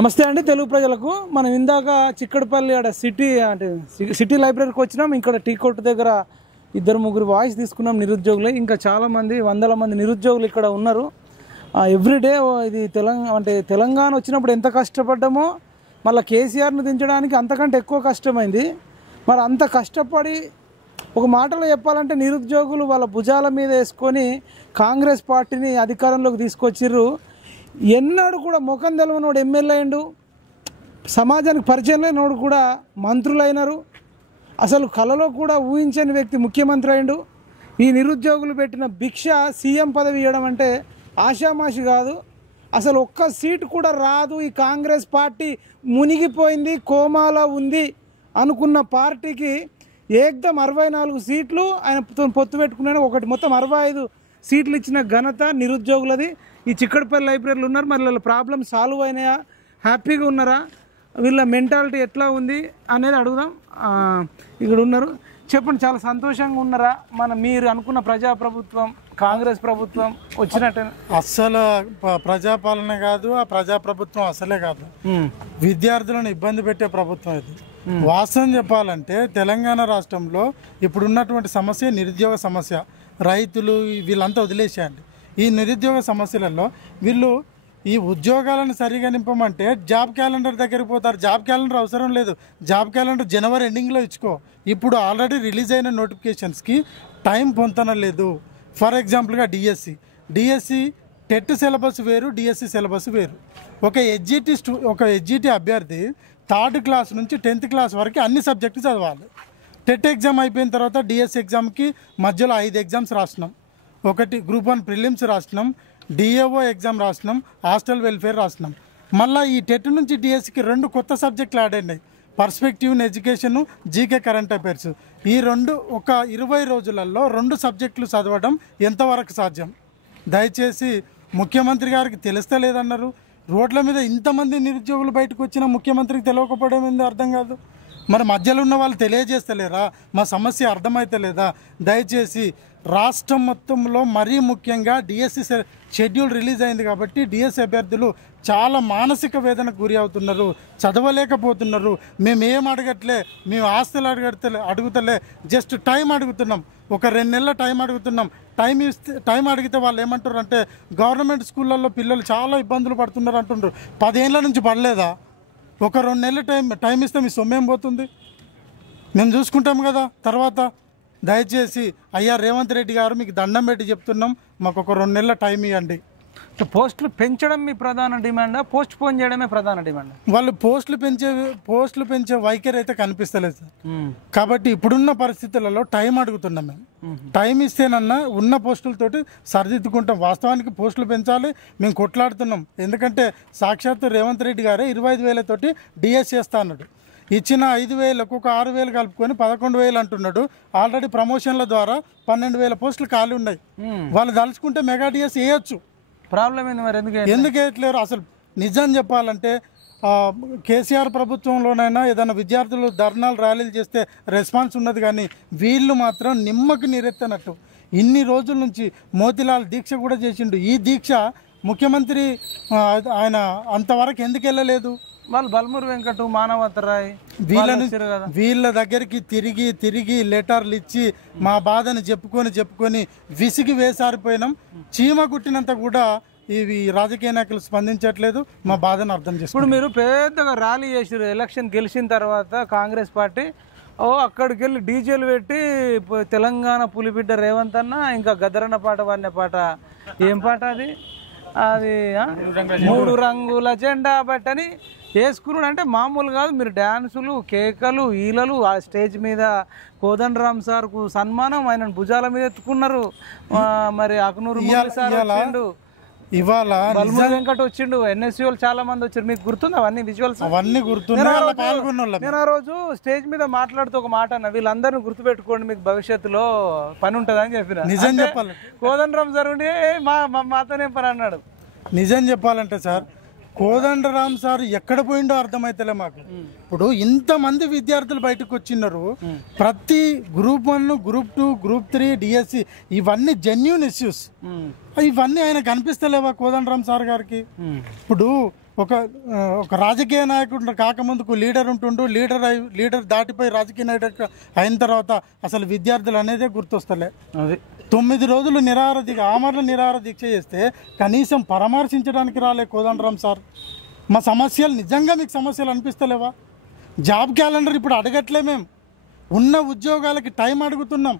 నమస్తే అండి తెలుగు ప్రజలకు. మనం ఇందాక చిక్కడపల్లి ఆడ సిటీ లైబ్రరీకి వచ్చినాం. ఇక్కడ టీ కొట్టు దగ్గర ఇద్దరు ముగ్గురు వాయిస్ తీసుకున్నాం నిరుద్యోగులు. ఇంకా చాలామంది వందల మంది నిరుద్యోగులు ఇక్కడ ఉన్నారు. ఎవ్రీడే ఇది తెలంగాణ వచ్చినప్పుడు ఎంత కష్టపడ్డామో మళ్ళీ కేసీఆర్ను దించడానికి అంతకంటే ఎక్కువ కష్టమైంది. మరి అంత కష్టపడి ఒక మాటలో చెప్పాలంటే నిరుద్యోగులు వాళ్ళ భుజాల మీద వేసుకొని కాంగ్రెస్ పార్టీని అధికారంలోకి తీసుకొచ్చిర్రు. ఎన్నాడు కూడా ముఖం తెలవనోడు ఎమ్మెల్యే అయిండు, సమాజానికి పరిచయం లేనోడు కూడా మంత్రులైనారు, అసలు కలలో కూడా ఊహించని వ్యక్తి ముఖ్యమంత్రి అయిండు. ఈ నిరుద్యోగులు పెట్టిన భిక్ష సీఎం పదవి ఇవ్వడం అంటే ఆషామాషి కాదు. అసలు ఒక్క సీటు కూడా రాదు. ఈ కాంగ్రెస్ పార్టీ మునిగిపోయింది, కోమాలో ఉంది అనుకున్న పార్టీకి ఏకదం 64 సీట్లు ఆయన పొత్తు పెట్టుకున్నాడు. ఒకటి మొత్తం 65 సీట్లు ఇచ్చిన ఘనత నిరుద్యోగులది. ఈ చిక్కడపల్లి లైబ్రరీలు ఉన్నారు. మరి వీళ్ళ ప్రాబ్లమ్ సాల్వ్ అయినాయా, హ్యాపీగా ఉన్నారా, వీళ్ళ మెంటాలిటీ ఎట్లా ఉంది అనేది అడుగుదాం. ఇక్కడ ఉన్నారు, చెప్పండి. చాలా సంతోషంగా ఉన్నారా? మీరు అనుకున్న ప్రజాప్రభుత్వం కాంగ్రెస్ ప్రభుత్వం వచ్చినట్టే? అస్సలు ప్రజాపాలన కాదు, ఆ ప్రజాప్రభుత్వం అసలే కాదు. విద్యార్థులను ఇబ్బంది పెట్టే ప్రభుత్వం ఇది. వాస్తవం చెప్పాలంటే తెలంగాణ రాష్ట్రంలో ఇప్పుడున్నటువంటి సమస్య నిరుద్యోగ సమస్య. రైతులు వీళ్ళంతా వదిలేసేయండి. ఈ నిరుద్యోగ సమస్యలలో వీళ్ళు ఈ ఉద్యోగాలను సరిగా నింపమంటే జాబ్ క్యాలెండర్ దగ్గరికి పోతారు. జాబ్ క్యాలెండర్ అవసరం లేదు. జాబ్ క్యాలెండర్ జనవరి ఎండింగ్లో ఇచ్చుకో. ఇప్పుడు ఆల్రెడీ రిలీజ్ అయిన నోటిఫికేషన్స్కి టైం పొందనలేదు. ఫర్ ఎగ్జాంపుల్గా డిఎస్సి టెట్ సిలబస్ వేరు, డిఎస్సి సిలబస్ వేరు. ఒక హెచ్జిటి అభ్యర్థి 3rd క్లాస్ నుంచి 10th క్లాస్ వరకు అన్ని సబ్జెక్టులు చదవాలి. టెట్ ఎగ్జామ్ అయిపోయిన తర్వాత డిఎస్సి ఎగ్జామ్కి మధ్యలో 5 ఎగ్జామ్స్ రాసినాం. ఒకటి గ్రూప్ 1 ప్రిలిమ్స్ రాసినాం, డిఏఓ ఎగ్జామ్ రాసినాం, హాస్టల్ వెల్ఫేర్ రాసినాం. మళ్ళీ ఈ టెట్ నుంచి డిఎస్సికి 2 కొత్త సబ్జెక్టులు యాడ్ అయినాయి. Perspective in education, GK current affairs. ఈ 2 ఒక 20 రోజులలో 2 సబ్జెక్టులు చదవడం ఎంతవరకు సాధ్యం? దయచేసి ముఖ్యమంత్రి గారికి తెలుస్తలేదన్నారు. రోడ్ల మీద ఇంతమంది నిరుద్యోగులు బయటకు వచ్చినా ముఖ్యమంత్రికి తెలియకపోవడం ఏందో అర్థం కాదు. మరి మధ్యలో ఉన్న వాళ్ళు తెలియజేస్తలేరా? మా సమస్య అర్థమైతలేదా? దయచేసి రాష్ట్రం మొత్తంలో మరీ ముఖ్యంగా డిఎస్సి షెడ్యూల్ రిలీజ్ అయింది కాబట్టి డిఎస్సి అభ్యర్థులు చాలా మానసిక వేదనకు గురి అవుతున్నారు, చదవలేకపోతున్నారు. మేము ఏం అడగట్లే, మేము ఆస్తులు అడుగుతలే, జస్ట్ టైం అడుగుతున్నాం. ఒక 2 నెలల టైం అడుగుతున్నాం. టైం అడిగితే వాళ్ళు ఏమంటారు అంటే గవర్నమెంట్ స్కూళ్ళల్లో పిల్లలు చాలా ఇబ్బందులు పడుతున్నారు అంటున్నారు. 10 ఏళ్ళ నుంచి పడలేదా? ఒక 2 నెలల టైం ఇస్తే మీ సొమ్మేం పోతుంది? మేము చూసుకుంటాం కదా తర్వాత. దయచేసి అయ్యా రేవంత్ రెడ్డి గారు మీకు దండం పెట్టి చెప్తున్నాం, మాకు ఒక 2 నెలల టైం ఇవ్వండి. పోస్టులు పెంచడం మీ ప్రధాన డిమాండా, పోస్ట్ పోన్ చేయడమే ప్రధాన డిమాండ్? వాళ్ళు పోస్టులు పెంచే వైఖరి అయితే కనిపిస్తలేదు సార్. కాబట్టి ఇప్పుడున్న పరిస్థితులలో టైం అడుగుతున్నాం. మేము టైం ఇస్తేనన్నా ఉన్న పోస్టులతోటి సరిదిద్దుకుంటాం. వాస్తవానికి పోస్టులు పెంచాలి, మేము కొట్లాడుతున్నాం. ఎందుకంటే సాక్షాత్తు రేవంత్ రెడ్డి గారే 25,000తోటి డిఎస్ చేస్తా అన్నాడు. ఇచ్చిన 5,000కు ఒక 6,000 కలుపుకొని 11,000 అంటున్నాడు. ఆల్రెడీ ప్రమోషన్ల ద్వారా 12,000 పోస్టులు ఖాళీ ఉన్నాయి. వాళ్ళు తలుచుకుంటే మెగా డిఎస్ వేయొచ్చు. ప్రాబ్లం ఏంది మరి? ఎందుకు వేయట్లేరు? అసలు నిజం చెప్పాలంటే కేసీఆర్ ప్రభుత్వంలోనైనా ఏదైనా విద్యార్థులు ధర్నాలు ర్యాలీలు చేస్తే రెస్పాన్స్ ఉన్నది, కానీ వీళ్ళు మాత్రం నిమ్మకి నీరెత్తనట్టు ఇన్ని రోజుల నుంచి మోతిలాల్ దీక్ష కూడా చేసిండు. ఈ దీక్ష ముఖ్యమంత్రి ఆయన అంతవరకు ఎందుకు వెళ్ళలేదు? వాళ్ళు బల్మూరు వెంకట, మానవతరాయ్ వీళ్ళ దగ్గరికి తిరిగి లెటర్లు ఇచ్చి మా బాధను చెప్పుకొని విసిగి వేసారిపోయినాం. చీమ కుట్టినంత కూడా ఇవి రాజకీయ నాయకులు స్పందించట్లేదు. మా బాధను అర్థం చేసుకోండి. ఇప్పుడు మీరు పెద్దగా ర్యాలీ చేసారు ఎలక్షన్ గెలిచిన తర్వాత కాంగ్రెస్ పార్టీ. అక్కడికి వెళ్ళి డీజేలు పెట్టి తెలంగాణ పులిబిడ్డ రేవంత్ అన్న ఇంకా గద్దరన్న పాట పాడిన పాట, ఏం పాట అది? 3 రంగుల జెండా బట్టని వేసుకున్నాడు. అంటే మామూలు కాదు. మీరు డ్యాన్సులు, కేకలు, ఈలలు, ఆ స్టేజ్ మీద కోదండరామ్ సార్కు సన్మానం, ఆయన భుజాల మీద ఎత్తుకున్నారు. మరి అకునూరు సార్ వచ్చిండు, ఇవాళ బల్మూరు వెంకట వచ్చిండు, ఎన్ఎస్సీ వాళ్ళు చాలా మంది వచ్చారు. మీకు గుర్తుంది అవన్నీ విజువల్స్? అవన్నీ గుర్తున్నాయి. నేను ఆ రోజు స్టేజ్ మీద మాట్లాడుతూ ఒక మాట అన్న, వీళ్ళందరినీ గుర్తుపెట్టుకోండి, మీకు భవిష్యత్తులో పని ఉంటుంది అని చెప్పిన. నిజం చెప్పాలి, కోదండరామ్ సార్ ఉండి మాతోనే పని అన్నాడు. నిజం చెప్పాలంటే సార్, కోదండరామ్ సార్ ఎక్కడ పోయిండో అర్థమైతలే మాకు. ఇప్పుడు ఇంతమంది విద్యార్థులు బయటకు వచ్చిన్నారు. ప్రతి గ్రూప్ 1, గ్రూప్ 2, గ్రూప్ 3, డిఎస్సి ఇవన్నీ జెన్యూన్ ఇష్యూస్. ఇవన్నీ ఆయన కనిపిస్తలేవా కోదండరామ్ సార్ గారికి? ఇప్పుడు ఒక రాజకీయ నాయకుడు కాకముందుకు లీడర్ ఉంటుండు, లీడర్ దాటిపోయి రాజకీయ నాయకుడు అయిన తర్వాత అసలు విద్యార్థులు అనేదే గుర్తొస్తలే. అది 9 రోజులు ఆమరణ నిరాహార దీక్ష చేస్తే కనీసం పరామర్శించడానికి రాలే కోదండరాం సార్. మా సమస్యలు నిజంగా మీకు సమస్యలు అనిపిస్తలేవా? జాబ్ క్యాలెండర్ ఇప్పుడు అడగట్లే, మేము ఉన్న ఉద్యోగాలకి టైం అడుగుతున్నాం.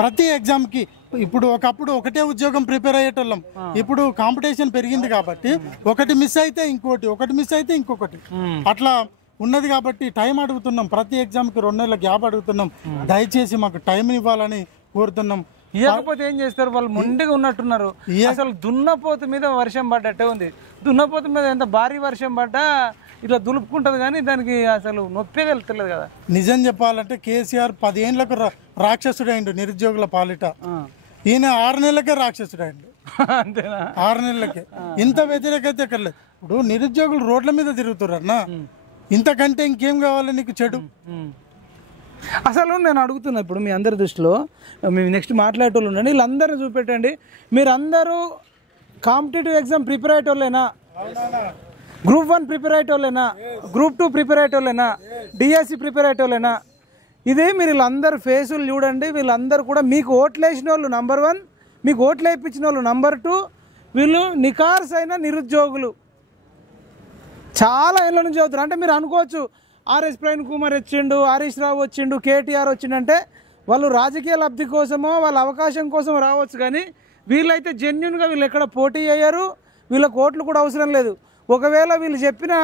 ప్రతి ఎగ్జామ్కి ఇప్పుడు ఒకప్పుడు ఒకటే ఉద్యోగం ప్రిపేర్ అయ్యేటోళ్ళం, ఇప్పుడు కాంపిటీషన్ పెరిగింది కాబట్టి ఒకటి మిస్ అయితే ఇంకోటి, ఒకటి మిస్ అయితే ఇంకొకటి, అట్లా ఉన్నది కాబట్టి టైం అడుగుతున్నాం. ప్రతి ఎగ్జామ్కి 2 నెలల గ్యాప్ అడుగుతున్నాం. దయచేసి మాకు టైం ఇవ్వాలని కోరుతున్నాం. ఇవ్వకపోతే ఏం చేస్తారు? వాళ్ళు మొండిగా ఉన్నట్టున్నారు. అసలు దున్నపోతు మీద వర్షం పడ్డట్టే ఉంది. దున్నపోతు మీద ఎంత భారీ వర్షం పడ్డా ఇట్లా దులుపుకుంటది, కానీ దానికి అసలు నొప్పే తెలుస్తలేదు కదా. నిజం చెప్పాలంటే కేసీఆర్ 10 ఏళ్ళకు రాక్షసుడు అయిండు నిరుద్యోగుల పాలిట. ఈయన 6 నెలలకే రాక్షసుడు అయిండు. అంతేనా? 6 నెలలకే. ఇంత వ్యతిరేకత ఎక్కర్లేదు. ఇప్పుడు నిరుద్యోగులు రోడ్ల మీద తిరుగుతున్నారు. ఇంతకంటే ఇంకేం కావాలి నీకు చెడు? అసలు నేను అడుగుతున్నా, ఇప్పుడు మీ అందరి దృష్టిలో మీ నెక్స్ట్ మాట్లాడేటోళ్ళు ఉండండి, వీళ్ళందరినీ చూపెట్టండి. మీరందరూ కాంపిటేటివ్ ఎగ్జామ్ ప్రిపేర్ అయ్యేటోళ్ళేనా? గ్రూప్ 1 ప్రిపేర్ అయ్యేటోళ్ళేనా? గ్రూప్ 2 ప్రిపేర్ అయ్యేటోళ్ళేనా? డిఎస్సి ప్రిపేర్ అయ్యేటోళ్ళేనా? ఇదే మీరు వీళ్ళందరూ ఫేసులు చూడండి. వీళ్ళందరూ కూడా మీకు ఓట్లు వేసిన వాళ్ళు నంబర్ 1, మీకు ఓట్లు వేయించిన వాళ్ళు నంబర్ 2. వీళ్ళు నికార్స్ అయిన నిరుద్యోగులు, చాలా ఏళ్ళ నుంచి చదువుతారు. అంటే మీరు అనుకోవచ్చు ఆర్ఎస్ ప్రవీణ్ కుమార్ వచ్చిండు, హరీష్ రావు వచ్చిండు, కేటీఆర్ వచ్చిండంటే వాళ్ళు రాజకీయ లబ్ధి కోసమో వాళ్ళ అవకాశం కోసం రావచ్చు, కానీ వీళ్ళైతే జెన్యున్గా వీళ్ళు ఎక్కడ పోటీ అయ్యారు. వీళ్ళకి ఓట్లు కూడా అవసరం లేదు. ఒకవేళ వీళ్ళు చెప్పిన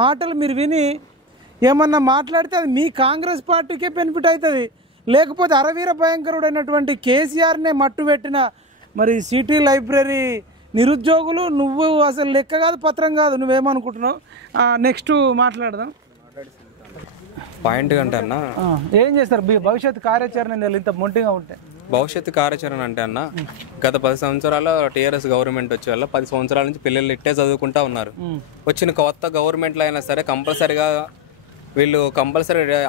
మాటలు మీరు విని ఏమన్నా మాట్లాడితే అది మీ కాంగ్రెస్ పార్టీకే బెనిఫిట్ అవుతుంది. లేకపోతే అరవీర భయంకరుడైనటువంటి కేసీఆర్నే మట్టు పెట్టిన మరి సిటీ లైబ్రరీ నిరుద్యోగులు నువ్వు అసలు లెక్క కాదు, పత్రం కాదు. నువ్వేమనుకుంటున్నావు? నెక్స్ట్ మాట్లాడదాం. పాయింట్ అంటే అన్న ఏం చేస్తారు భవిష్యత్తు కార్యాచరణ ఇంత మొంటిగా ఉంటే? భవిష్యత్తు కార్యాచరణ అంటే అన్న గత 10 సంవత్సరాల టీఆర్ఎస్ గవర్నమెంట్ వచ్చే వల్ల 10 సంవత్సరాల నుంచి పిల్లలు ఇట్టే చదువుకుంటా ఉన్నారు. వచ్చిన కొత్త గవర్నమెంట్లో అయినా సరే కంపల్సరీగా వీళ్ళు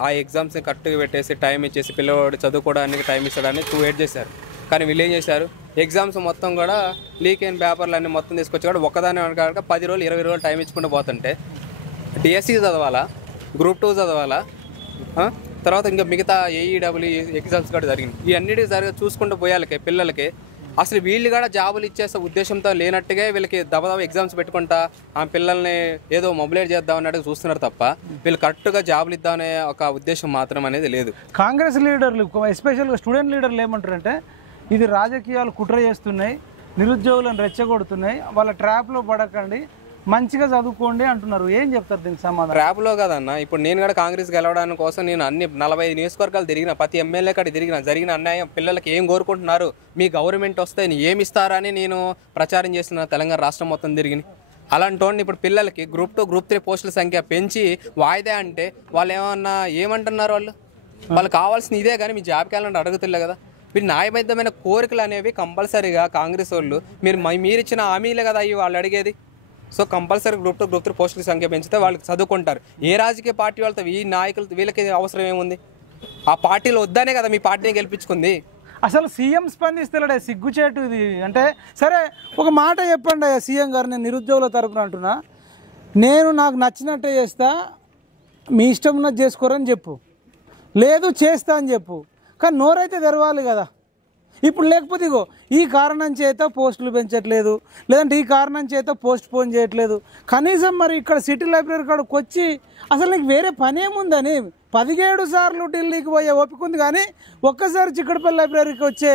ఆ ఎగ్జామ్స్ని కరెక్ట్గా పెట్టేసి టైం ఇచ్చేసి పిల్లవాడు చదువుకోవడానికి టైం ఇచ్చడానికి 2 వెయిట్ చేశారు. కానీ వీళ్ళు ఏం చేశారు, ఎగ్జామ్స్ మొత్తం కూడా లీక్ అయిన పేపర్లు అన్నీ మొత్తం తీసుకొచ్చి కూడా ఒక్కదాని కాక 10 రోజులు 20 రోజులు టైం ఇచ్చుకుంటూ పోతుంటే డిఎస్సి చదవాలా, గ్రూప్ 2 చదవాలా, తర్వాత ఇంకా మిగతా ఏఈడబ్ల్యూ ఎగ్జామ్స్ కూడా జరిగింది. ఈ అన్నిటికీ చూసుకుంటూ పోయాలకి పిల్లలకి అసలు వీళ్ళు కూడా జాబులు ఇచ్చేసే ఉద్దేశంతో లేనట్టుగా వీళ్ళకి దబదబ ఎగ్జామ్స్ పెట్టుకుంటా ఆ పిల్లల్ని ఏదో మొబిలైట్ చేద్దాం అన్నట్టు చూస్తున్నారు తప్ప వీళ్ళు కరెక్ట్గా జాబులు ఇద్దామనే ఒక ఉద్దేశం మాత్రం అనేది లేదు. కాంగ్రెస్ లీడర్లు ఎస్పెషల్గా స్టూడెంట్ లీడర్లు ఏమంటారంటే ఇది రాజకీయాలు కుట్ర చేస్తున్నాయి, నిరుద్యోగులను రెచ్చగొడుతున్నాయి, వాళ్ళ ట్రాప్లో పడకండి, మంచిగా చదువుకోండి అంటున్నారు. ఏం చెప్తారు దీనికి సమాధానం? ట్రాప్లో కదన్న, ఇప్పుడు నేను కూడా కాంగ్రెస్ గెలవడానికి కోసం నేను అన్ని 45 నియోజకవర్గాలు తిరిగిన, ప్రతి ఎమ్మెల్యే కాడ తిరిగిన, జరిగిన అన్యాయం పిల్లలకి ఏం కోరుకుంటున్నారు, మీ గవర్నమెంట్ వస్తే ఏమి ఇస్తారని నేను ప్రచారం చేస్తున్న తెలంగాణ రాష్ట్రం మొత్తం తిరిగి. అలాంటి వాడిని ఇప్పుడు పిల్లలకి గ్రూప్ 2 గ్రూప్ 3 పోస్టుల సంఖ్య పెంచి వాయిదా అంటే వాళ్ళు ఏమంటున్నారు, వాళ్ళు కావాల్సిన ఇదే కానీ మీ జాబ్ క్యాలెండర్ అడుగుతులే కదా. మీరు న్యాయబద్ధమైన కోరికలు అనేవి కంపల్సరీగా కాంగ్రెస్ వాళ్ళు మీరు ఇచ్చిన హామీలే కదా అవి వాళ్ళు అడిగేది. సో కంపల్సరీ గ్రూప్ 2 గ్రూప్ 3 పోస్టుల సంఖ్య పెంచితే వాళ్ళు చదువుకుంటారు. ఏ రాజకీయ పార్టీ వాళ్ళతో ఈ నాయకులతో వీళ్ళకి అవసరం ఏముంది? ఆ పార్టీలు వద్దనే కదా మీ పార్టీని గెలిపించుకుంది. అసలు సీఎం స్పందిస్తలేడే, సిగ్గుచేటు ఇది. అంటే సరే ఒక మాట చెప్పండి సీఎం గారు, నేను నిరుద్యోగుల తరపున అంటున్నా, నాకు నచ్చినట్టే చేస్తా, మీ ఇష్టం ఉన్నది చేసుకోరని చెప్పు, లేదు చేస్తా అని చెప్పు, కానీ నోరైతే తెరవాలి కదా. ఇప్పుడు లేకపోతే ఇగో ఈ కారణం చేత పోస్టులు పెంచట్లేదు, లేదంటే ఈ కారణం చేత పోస్ట్ పోన్ చేయట్లేదు. కనీసం మరి ఇక్కడ సిటీ లైబ్రరీ కాడకు వచ్చి అసలు నీకు వేరే పని ఏముందని 17 సార్లు ఢిల్లీకి పోయే ఓపిక ఉంది, కానీ ఒక్కసారి చిక్కడపల్లి లైబ్రరీకి వచ్చే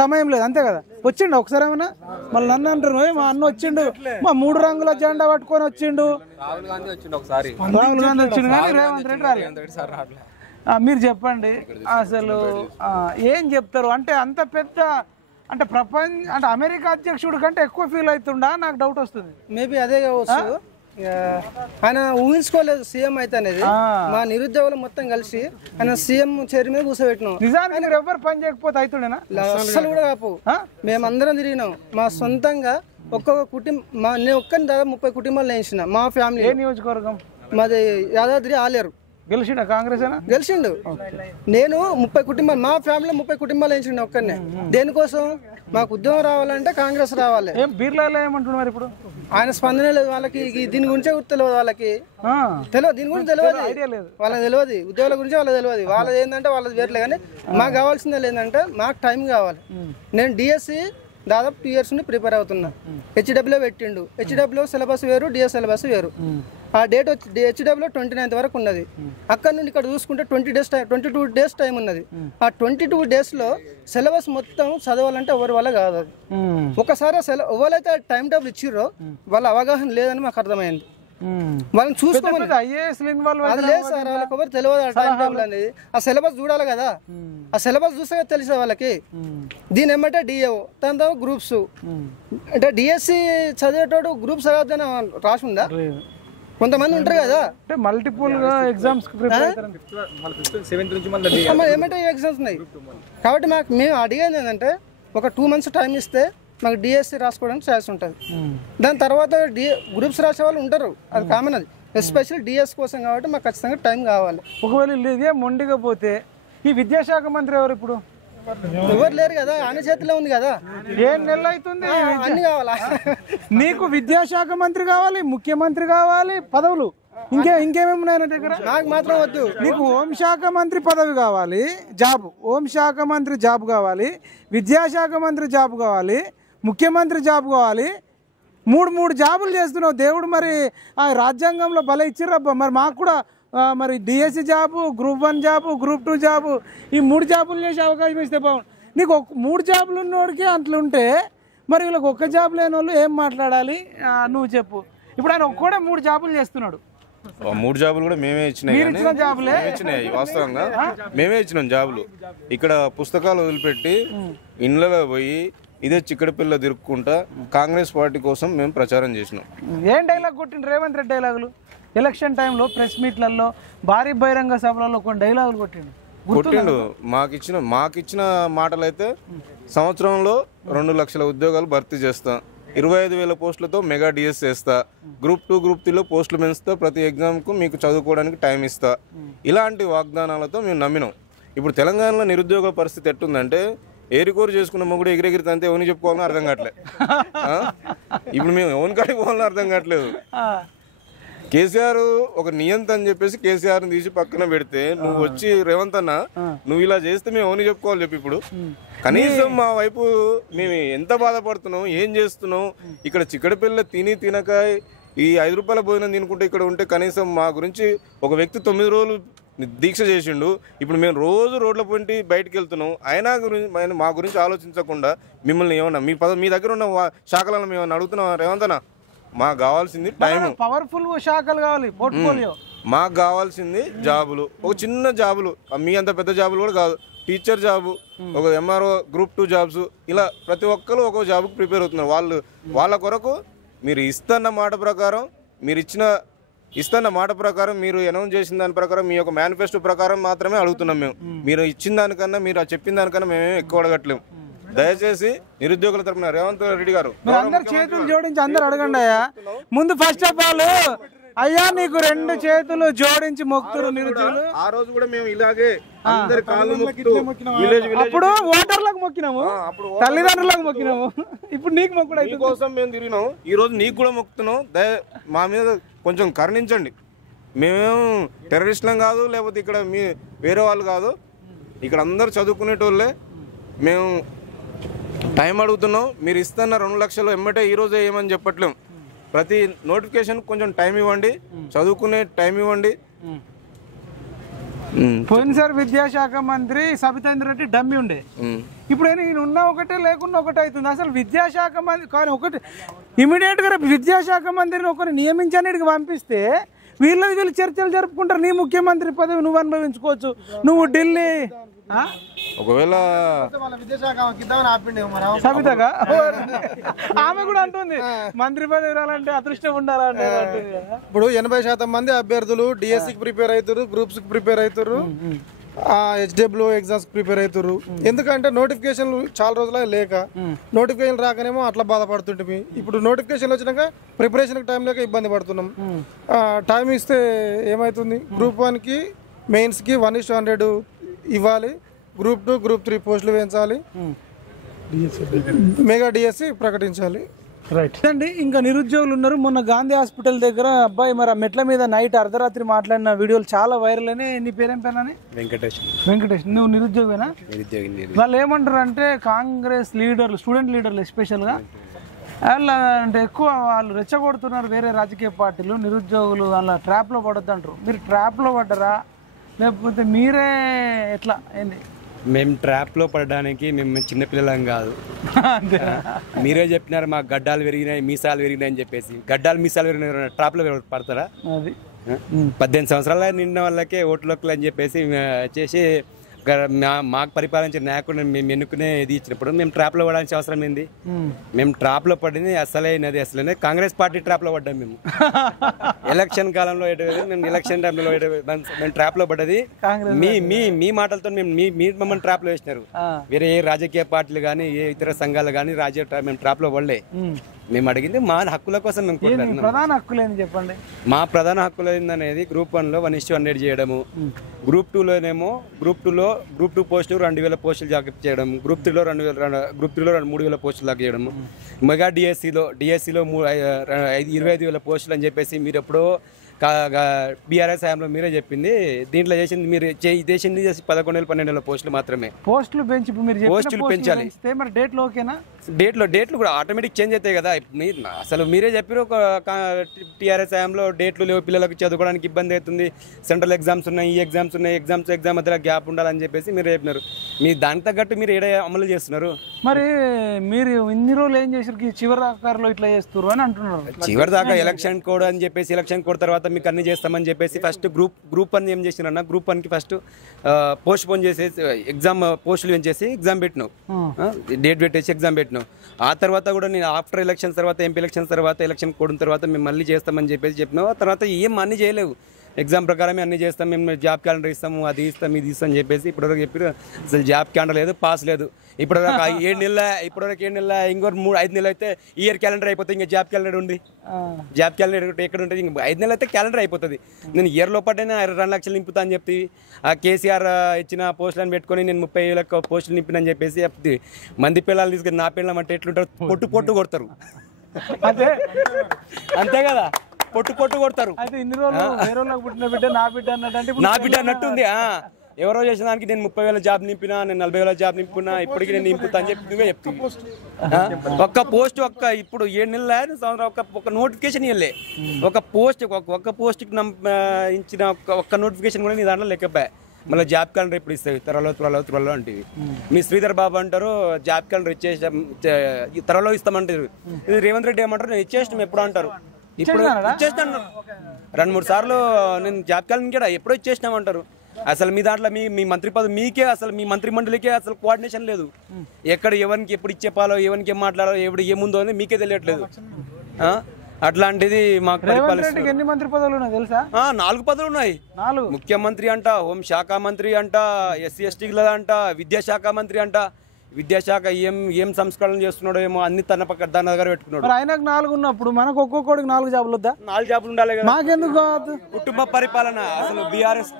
సమయం లేదు. అంతే కదా? వచ్చిండు ఒకసారి ఏమన్నా? మళ్ళీ నన్ను అంటారు మా అన్న వచ్చిండు, మా 3 రంగుల జెండా పట్టుకొని వచ్చిండు. రాహుల్ గాంధీ వచ్చిండు ఒకసారి, రాహుల్ గాంధీ వచ్చిండు కానీ రేవంత్ రెడ్డి రాలేదు. మీరు చెప్పండి అసలు ఏం చెప్తారు? అంటే అంత పెద్ద అంటే అంటే అమెరికా అధ్యక్షుడి కంటే ఎక్కువ ఫీల్ అవుతుండా? నాకు డౌట్ వస్తుంది. మేబీ అదే కావచ్చు. ఆయన ఊహించుకోలేదు సీఎం అయితే అనేది. మా నిరుద్యోగులు మొత్తం కలిసి ఆయన సీఎం చైర్ మీద కూర్చోబెట్టినాం. నిజానికి మీరు ఎవరు పని చేయకపోతే అవుతుండేనా? అస్సలు కూడా కాపు. మేమందరం తిరిగినాం. మా సొంతంగా ఒక్కొక్క కుటుంబం, నేను ఒక్కని దాదాపు 30 కుటుంబాలు వేయించిన మా ఫ్యామిలీ. ఏ నియోజకవర్గం? మాది యాదాద్రి ఆలేరు. గెలిచిండా కాంగ్రెస్ అయినా గెలిచిండు. నేను 30 కుటుంబాలు, మా ఫ్యామిలీలో 30 కుటుంబాలు వేయించిండు ఒక్కనే. దేనికోసం? మాకు ఉద్యోగం రావాలంటే కాంగ్రెస్ రావాలి. ఏం బీర్లాలో ఏమంటున్నారు మరి ఇప్పుడు? ఆయన స్పందన లేదు వాళ్ళకి, దీని గురించే తెలియదు వాళ్ళకి, తెలియదు దీని గురించి తెలియదు, వాళ్ళకి తెలియదు, ఉద్యోగాల గురించి వాళ్ళకి తెలియదు. వాళ్ళది ఏంటంటే వాళ్ళది వేరలే, కానీ మాకు కావాల్సిందే ఏంటంటే మాకు టైం కావాలి. నేను డిఎస్సి దాదాపు 2 years నుండి ప్రిపేర్ అవుతున్నా. హెచ్డబ్ల్యూ పెట్టిండు, హెచ్డబ్ల్యూ సిలబస్ వేరు, డిఎస్ సిలబస్ వేరు. ఆ డేట్ వచ్చి హెచ్డబ్ల్యూ 29th వరకు ఉన్నది. అక్కడ నుండి ఇక్కడ చూసుకుంటే 22 days టైం ఉన్నది. ఆ 22 daysలో సిలబస్ మొత్తం చదవాలంటే ఎవరి వల్ల కాదు. అది ఒకసారి ఎవరైతే టైం టేబుల్ ఇచ్చిర్రో వాళ్ళ అవగాహన లేదని మాకు అర్థమైంది. వాళ్ళని చూసుకోమని అది లేదు సార్, వాళ్ళకి ఎవరు తెలియదు ఆ టైం టేబుల్ అనేది. ఆ సిలబస్ చూడాలి కదా, ఆ సిలబస్ చూస్తే తెలిసే వాళ్ళకి. దీని ఏమంటే డిఏఓ, దాని తర్వాత గ్రూప్స్. అంటే డిఎస్సి చదివేటోడు గ్రూప్స్ చదవద్దని రాసి ఉందా? కొంతమంది ఉంటారు కదా మల్టిపుల్ ఎగ్జామ్స్ ఏమంటే ఎగ్జామ్స్ ఉన్నాయి. కాబట్టి మేము అడిగేది ఏంటంటే ఒక 2 months టైం ఇస్తే మాకు డిఎస్సి రాసుకోవడానికి ఛాన్స్ ఉంటుంది. దాని తర్వాత గ్రూప్స్ రాసే వాళ్ళు ఉంటారు, అది కామన్. అది ఎస్పెషల్ డిఎస్ కోసం కాబట్టి మాకు ఖచ్చితంగా టైం కావాలి. ఒకవేళ ఇదే మొండిగా పోతే ఈ విద్యాశాఖ మంత్రి ఎవరు ఇప్పుడు? ఎవరు లేరు కదా, ఆయన చేతిలో ఉంది కదా. 7 నెలలు అవుతుంది, అన్ని కావాలా నీకు? విద్యాశాఖ మంత్రి కావాలి, ముఖ్యమంత్రి కావాలి, పదవులు ఇంకేమేమి ఉన్నాయి దగ్గర? నాకు మాత్రం వద్దు. నీకు హోంశాఖ మంత్రి పదవి కావాలి, జాబ్, హోంశాఖ మంత్రి జాబ్ కావాలి, విద్యాశాఖ మంత్రి జాబ్ కావాలి, ముఖ్యమంత్రి జాబ్ కావాలి. 3 జాబులు చేస్తున్నావు. దేవుడు మరి ఆ రాజ్యాంగంలో బల ఇచ్చిర్రబ్బా. మరి మాకు కూడా మరి DSC job, Group 1 job, Group 2 job, ఈ 3 జాబులు చేసే అవకాశం ఇస్తే బాగుంది. నీకు 3 జాబులు ఉన్నోడికి అట్లుంటే మరి వీళ్ళకి 1 జాబ్ లేని వాళ్ళు ఏం మాట్లాడాలి? నువ్వు చెప్పు. ఇప్పుడు ఆయన ఒక్కడే 3 జాబులు చేస్తున్నాడు. 3 జాబులు కూడా మేమే ఇచ్చినాయి, వాస్తవంగా మేమే ఇచ్చినాం జాబులు. ఇక్కడ పుస్తకాలు వదిలిపెట్టి ఇండ్లలో పోయి ఇదే చిక్కడపిల్ల తిరుక్కుంటా కాంగ్రెస్ పార్టీ కోసం మేము ప్రచారం చేసినాం. ఏం డైలాగ్ కొట్టిండు రేవంత్ రెడ్డి? డైలాగులు ఎలక్షన్ టైంలో ప్రెస్ మీట్లలో, భారీ బహిరంగ సభలలో కొన్ని డైలాగులు కొట్టిండు. మాకిచ్చిన మాటలు అయితే సంవత్సరంలో 2 లక్షల ఉద్యోగాలు భర్తీ చేస్తాం, 25,000 పోస్టులతో మెగా డిఎస్ చేస్తా, Group 2, Group 3లో పోస్టులు పెంచుతా, ప్రతి ఎగ్జామ్కు మీకు చదువుకోవడానికి టైం ఇస్తా. ఇలాంటి వాగ్దానాలతో మేము నమ్మినాం. ఇప్పుడు తెలంగాణలో నిరుద్యోగ పరిస్థితి ఎట్టుందంటే ఏరికోరు చేసుకున్న మొగుడు ఎగిరెగిరితే అంతే ఎవరిని చెప్పుకోవాలని అర్థం కావట్లేదు. ఇప్పుడు మేము ఎవరి కాడికి పోవాలని అర్థం కావట్లేదు. కేసీఆర్ ఒక నియంత అని చెప్పేసి కేసీఆర్ని తీసి పక్కన పెడితే నువ్వు వచ్చి రేవంత్ అన్న నువ్వు ఇలా చేస్తే మేము ఎవరిని చెప్పుకోవాలి చెప్పి. ఇప్పుడు కనీసం మా వైపు మేము ఎంత బాధపడుతున్నాం, ఏం చేస్తున్నాం, ఇక్కడ చిక్కడపిల్ల తినక ఈ 5 రూపాయల భోజనం తినుకుంటే ఇక్కడ ఉంటే కనీసం మా గురించి ఒక వ్యక్తి 9 రోజులు దీక్ష చేసిండు. ఇప్పుడు మేము రోజు రోడ్ల పొంటి బయటకు వెళ్తున్నాం, అయినా మా గురించి ఆలోచించకుండా మిమ్మల్ని ఏమన్నా మీ దగ్గర ఉన్న శాఖలను మేము అడుగుతున్నాం రేవంత్ అన్న. మాకు కావాల్సింది టైం, పవర్ఫుల్ శాఖలు కావాలి, పోర్ట్ఫోలియో. మాకు కావాల్సింది జాబులు, ఒక చిన్న జాబులు, మీ అంత పెద్ద జాబులు కూడా కాదు, టీచర్ జాబు, ఒక ఎంఆర్ఓ, Group 2 జాబ్స్, ఇలా ప్రతి ఒక్కరు ఒక్కో జాబ్కి ప్రిపేర్ అవుతున్నారు. వాళ్ళ కొరకు మీరు ఇస్తున్న మాట ప్రకారం, మీరు అనౌన్స్ చేసిన దాని ప్రకారం, మీ యొక్క మేనిఫెస్టో ప్రకారం మాత్రమే అడుగుతున్నాం మేము. మీరు ఇచ్చిన దానికన్నా, మీరు చెప్పిన దానికన్నా మేమేం ఎక్కువ అడగట్లేము. దయచేసి నిరుద్యోగుల తరపున రేవంత్ రెడ్డి గారు అందరు చేతులు జోడించి అందరు అడగండి అయ్యా. ముందు ఫస్ట్ ఆఫ్ ఆల్ అయ్యా నీకు 2 చేతులు జోడించి మొక్కుతారు నిరుద్యోగులు. ఆ రోజు కూడా మేము ఇలాగే అప్పుడు ఓటర్లకు మొక్కినాము, తల్లిదండ్రులకు మొక్కినాము, ఇప్పుడు నీకు మొక్కుడు కోసం మేము తిరిగినాం. ఈ రోజు నీకు కూడా మొక్కుతున్నాం. మా మీద కొంచెం కరుణించండి. మేమేం టెర్రరిస్టులం కాదు, లేకపోతే ఇక్కడ వేరే వాళ్ళు కాదు, ఇక్కడ అందరు చదువుకునేటోళ్ళే. మేము టైం అడుగుతున్నాం. మీరు ఇస్తున్న 2 లక్షలు ఎమ్మటే ఈరోజే ఏమని చెప్పట్లేం. ప్రతి నోటిఫికేషన్ కొంచెం టైం ఇవ్వండి, చదువుకునే టైం ఇవ్వండి. పోయినసారి విద్యాశాఖ మంత్రి సబితేంద్ర రెడ్డి డమ్మి ఉండే, ఇప్పుడు నేను ఉన్న ఒకటే లేకున్నా ఒకటే అవుతుంది. అసలు విద్యాశాఖ మంత్రి కానీ ఒకటి ఇమీడియట్ గా విద్యాశాఖ మంత్రిని ఒకరు నియమించడానికి పంపిస్తే వీళ్ళు చర్చలు జరుపుకుంటారు. నీ ముఖ్యమంత్రి పదవి నువ్వు అనుభవించుకోవచ్చు, నువ్వు ఢిల్లీ ఒకవేళ సబితగా ఆమె కూడా అంటుంది మంత్రి పదవి రాలంటే అదృష్టం ఉండాలంటే. ఇప్పుడు 80% మంది అభ్యర్థులు డిఎస్సికి ప్రిపేర్ అవుతారు, గ్రూప్స్ కి ప్రిపేర్ అవుతారు. హెచ్డబ్ల్యూ ఎగ్జామ్స్ ప్రిపేర్ అవుతారు. ఎందుకంటే నోటిఫికేషన్లు చాలా రోజులు లేక నోటిఫికేషన్ రాకనేమో అట్లా బాధపడుతుంటే ఇప్పుడు నోటిఫికేషన్ వచ్చినాక ప్రిపరేషన్ టైం లేక ఇబ్బంది పడుతున్నాం. టైం ఇస్తే ఏమవుతుంది, గ్రూప్ 1కి మెయిన్స్కి 1:100 ఇవ్వాలి, గ్రూప్ 2 గ్రూప్ 3 పోస్టులు పెంచాలి, మెగా డిఎస్సి ప్రకటించాలి. రైట్ అండి. ఇంకా నిరుద్యోగులు ఉన్నారు. మొన్న గాంధీ హాస్పిటల్ దగ్గర అబ్బాయి మరి ఆ మెట్ల మీద నైట్ అర్ధరాత్రి మాట్లాడిన వీడియోలు చాలా వైరల్ అయినాయి. నీ పేరేం పేరని? వెంకటేష్. నువ్వు నిరుద్యోగేనా? వాళ్ళు ఏమంటారు అంటే కాంగ్రెస్ లీడర్లు, స్టూడెంట్ లీడర్లు ఎస్పెషల్గా వాళ్ళు అంటే ఎక్కువ వాళ్ళు రెచ్చగొడుతున్నారు వేరే రాజకీయ పార్టీలు, నిరుద్యోగులు అలా ట్రాప్లో పడొద్దు అంటారు. మీరు ట్రాప్లో పడ్డరా లేకపోతే మీరే ఎట్లా ఏంది? మేము ట్రాప్లో పడడానికి మేము చిన్నపిల్లలం కాదు. మీరే చెప్పినారు మాకు గడ్డాలు పెరిగినాయి, మీసాలు పెరిగినాయి అని చెప్పేసి. గడ్డాలు మీసాలు పెరిగిన ట్రాప్లో పడతారా? అది 18 సంవత్సరాల నిన్న వాళ్ళకే ఓట్లోకి అని చెప్పేసి చేసి మాకు పరిపాలించిన నాయకుడు మేము ఎన్నుకునే ఇది ఇచ్చినప్పుడు మేము ట్రాప్లో పడాల్సిన అవసరం ఏంది? మేము ట్రాప్లో పడింది అసలైనది అసలైన కాంగ్రెస్ పార్టీ ట్రాప్లో పడ్డాం మేము. ఎలక్షన్ కాలంలో మేము ఎలక్షన్ టైంలో మేము ట్రాప్లో పడ్డది మీ మాటలతో మీరు మమ్మల్ని ట్రాప్లో వేసినారు. వేరే ఏ రాజకీయ పార్టీలు కానీ ఏ ఇతర సంఘాలు కానీ మేము ట్రాప్లో పడలే. మేము అడిగింది మా హక్కుల కోసం. మేము ప్రధాన హక్కులు ఏంటి చెప్పండి? మా ప్రధాన హక్కులు ఏందనేది గ్రూప్ 1లో 1:100 చేయడము, గ్రూప్ 2లోనేమో గ్రూప్ 2 పోస్టులు 2000 పోస్టులు జాగ్రత్త చేయడం, గ్రూప్ 3లో 3000 పోస్టులు దాకా చేయడము, మెగా డిఎస్సిలో 25,000 పోస్టులు అని చెప్పేసి మీరు ఎప్పుడో బీఆర్ఎస్ హయాంలో మీరే చెప్పింది. దీంట్లో చేసింది మీరు చేసింది 11,000-12,000 పోస్టులు మాత్రమే. పోస్టులు పెంచి పోస్టులు పెంచాలి. డేట్లు కూడా ఆటోమేటిక్ చేంజ్ అవుతాయి కదా. అసలు మీరే చెప్పారు టీఆర్ఎస్ హయాంలో డేట్లు లేవు, పిల్లలకు చదువుకోవడానికి ఇబ్బంది అవుతుంది, సెంట్రల్ ఎగ్జామ్స్ ఉన్నాయి, ఈ ఎగ్జామ్స్ ఉన్నాయి, ఎగ్జామ్ మధ్యలో గ్యాప్ ఉండాలని చెప్పేసి మీరు చెప్పినారు. మీరు దానికి తగ్గట్టు మీరు ఏడ అమలు చేస్తున్నారు. మరి మీరు ఇన్ని రోజులు ఏం చేసారు? చివరి దాకాలో ఇట్లా చేస్తారు అని అంటున్నారు. చివరి దాకా ఎలక్షన్ కోడ్ అని చెప్పేసి ఎలక్షన్ కోడ్ తర్వాత మీకు అన్ని చేస్తామని చెప్పేసి ఫస్ట్ గ్రూప్ 1 ఏం చేసినా గ్రూప్ 1కి ఫస్ట్ పోస్ట్ పోన్ చేసేసి ఎగ్జామ్ పోస్టులు పెంచేసి ఎగ్జామ్ పెట్టినావు, డేట్ పెట్టేసి ఎగ్జామ్ పెట్టినావు. ఆ తర్వాత కూడా నేను ఆఫ్టర్ ఎలక్షన్స్ తర్వాత ఎంపీ ఎలక్షన్స్ తర్వాత ఎలక్షన్ కోడ్ తర్వాత మేము మళ్ళీ చేస్తామని చెప్పేసి చెప్పినావు. ఆ తర్వాత ఏం అన్నీ చేయలేవు. ఎగ్జామ్ ప్రకారమే అన్నీ చేస్తాం, మేము జాబ్ క్యాలెండర్ ఇస్తాము, అది ఇస్తాం, ఇది ఇస్తాం అని చెప్పేసి ఇప్పటివరకు చెప్పారు. అసలు జాబ్ క్యాలెండర్ లేదు, పాస్ లేదు. ఇప్పటివరకు 7 నెలల ఇంకో 5 నెలలు అయితే ఇయర్ క్యాలెండర్ అయిపోతుంది. ఇంకా జాబ్ క్యాలెండర్ ఉంది, జాబ్ క్యాలెండర్ ఎక్కడ ఉంటుంది? ఇంక 5 నెలలు అయితే క్యాలెండర్ అయిపోతుంది. నేను ఇయర్ లోపలనే 2 లక్షలు నింపుతా అని చెప్పి ఆ కేసీఆర్ ఇచ్చిన పోస్టులను పెట్టుకొని నేను 30,000 పోస్టులు నింపినని చెప్పేసి చెప్తే మంది పిల్లలు తీసుకుని నా పిల్లలు అంటే ఎట్లుంటారు? పొట్టు కొడతారు. అదే అంతే కదా, పొట్టు కొడతారు. అయితే ఇన్ని రోజులు పుట్టిన బిడ్డ నా బిడ్డ అన్నట్టు నా బిడ్డ అన్నట్టుంది. ఎవరో చేసిన దానికి నేను 30,000 జాబ్ నింపినా, నేను 40,000 జాబ్ నింపుకున్నా, ఇప్పటికి నేను నింపుతా అని చెప్పి నువ్వే చెప్తున్నా. ఒక్క పోస్ట్ ఇప్పుడు 7 నెలల సంవత్సరం ఒక నోటిఫికేషన్ ఇవ్వలే. ఒక పోస్ట్కి ఇచ్చిన ఒక్క నోటిఫికేషన్ కూడా నీ దాంట్లో లెక్కపోయా. మళ్ళీ జాబ్ క్యాలెండర్ ఇప్పుడు ఇస్తాయి త్వరలో అంటే మీ శ్రీధర్ బాబు అంటారు జాబ్ క్యాలెండర్ ఇచ్చేసాం త్వరలో ఇస్తామంటారు. ఇది రేవంత్ రెడ్డి ఏమంటారు నేను ఇచ్చేసాం ఎప్పుడు అంటారు. ఇప్పుడు ఇచ్చేస్తాను 2-3 సార్లు నేను జాబ్ క్యాలెండర్ ఎప్పుడో ఇచ్చేసినామంటారు. అసలు మీ దాంట్లో మీ మంత్రి పదవి మీకే అసలు మీ మంత్రి మండలికే అసలు కోఆర్డినేషన్ లేదు. ఎక్కడ ఎవరికి ఎప్పుడు ఇచ్చేపాలో ఎవరికి ఏం మాట్లాడాలో ఎవడు ఏముందో అని మీకే తెలియట్లేదు. అట్లాంటిది మాకు ఎన్ని మంత్రి పదవులు ఉన్నాయి తెలుసా? 4 పదవులు ఉన్నాయి. ముఖ్యమంత్రి అంట, హోంశాఖ మంత్రి అంట, SC/ST అంట, విద్యాశాఖ మంత్రి అంట. విద్యాశాఖ ఏం సంస్కరణ చేస్తున్నాడో ఏమో అన్ని దాని దగ్గర పెట్టుకున్నాడు. ఆయనకు 4 ఉన్నప్పుడు మనకు ఒక్కొక్కడికి 4 జాబులు వద్దా? 4 జాబులు ఉండాలి కదా. మాకెందుకు కాదు? కుటుంబ పరిపాలన అసలు బీఆర్ఎస్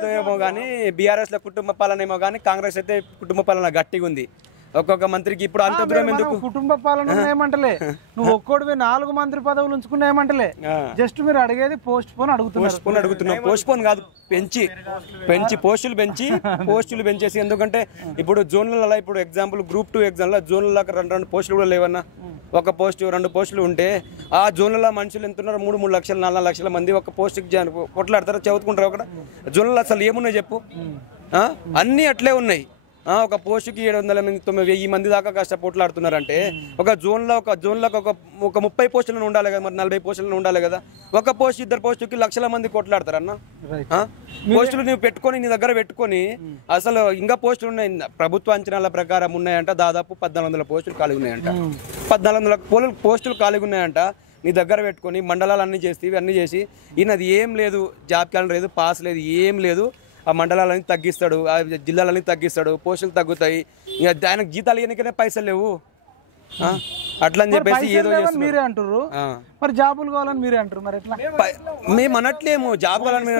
లో ఏమో కానీ బీఆర్ఎస్ లో కుటుంబ పాలన ఏమో కానీ కాంగ్రెస్ అయితే కుటుంబ పాలన గట్టిగా ఉంది. ఒక్కొక్క మంత్రికి ఇప్పుడు అంత దూరం ఎందుకు? కుటుంబ పాలన ఏమంటలే, నువ్వు ఒక్కోడివి 4 మంత్రి పదవులు ఉంచుకున్నా ఏమంటలే. జస్ట్ మీరు అడిగేది పోస్ట్ పోన్ అడుగుతున్నాం. పోస్ట్ పోన్ కాదు, పెంచి పోస్టులు పెంచేసి. ఎందుకంటే ఇప్పుడు జోన్లలో ఇప్పుడు ఎగ్జాంపుల్ గ్రూప్ 2 ఎగ్జామ్లో జోన్లలో 2 పోస్టులు కూడా లేవన్నా. ఒక పోస్టు 2 పోస్టులు ఉంటే ఆ జోన్లలో మనుషులు ఎంత ఉన్నారు? 3 లక్షలు 4 లక్షల మంది ఒక పోస్టుకి కొట్లాడతారు, చదువుకుంటారు. ఒక జోన్లలో అసలు ఏమున్నాయి చెప్పు? అన్నీ అట్లే ఉన్నాయి. ఒక పోస్టుకి 700 మంది 9,000 మంది దాకా కష్టపోట్లాడుతున్నారంటే ఒక జోన్లో ఒక 30 పోస్టులను ఉండాలి కదా, మరి 40 పోస్టులను ఉండాలి కదా. ఒక పోస్ట్ 2 పోస్టుకి లక్షల మంది కొట్లాడతారన్న. పోస్టులు నువ్వు పెట్టుకొని నీ దగ్గర పెట్టుకొని అసలు ఇంకా పోస్టులు ఉన్నాయి. ప్రభుత్వ అంచనాల ప్రకారం ఉన్నాయంట దాదాపు 1,400 పోస్టులు ఖాళీ ఉన్నాయంట. 1,400 పోస్టులు ఖాళీగా ఉన్నాయంట. నీ దగ్గర పెట్టుకొని మండలాలు అన్నీ చేసి ఇవన్నీ చేసి ఈయనది ఏం లేదు, జాబ్ క్యాలెండర్ లేదు, పాస్ లేదు, ఏం లేదు. ఆ మండలాలని తగ్గిస్తాడు, ఆ జిల్లాలని తగ్గిస్తాడు, పోస్టులు తగ్గుతాయి. ఇంకా ఆయనకు జీతాలు ఇవ్వడానికనే పైసలు లేవు. అట్లా అని చెప్పేసి ఏదో మీరే అంటారు, మరి జాబులు కావాలని మీరే అంటారు. మరి ఎట్లా? మేము అనట్లేము జాబ్ కావాలని.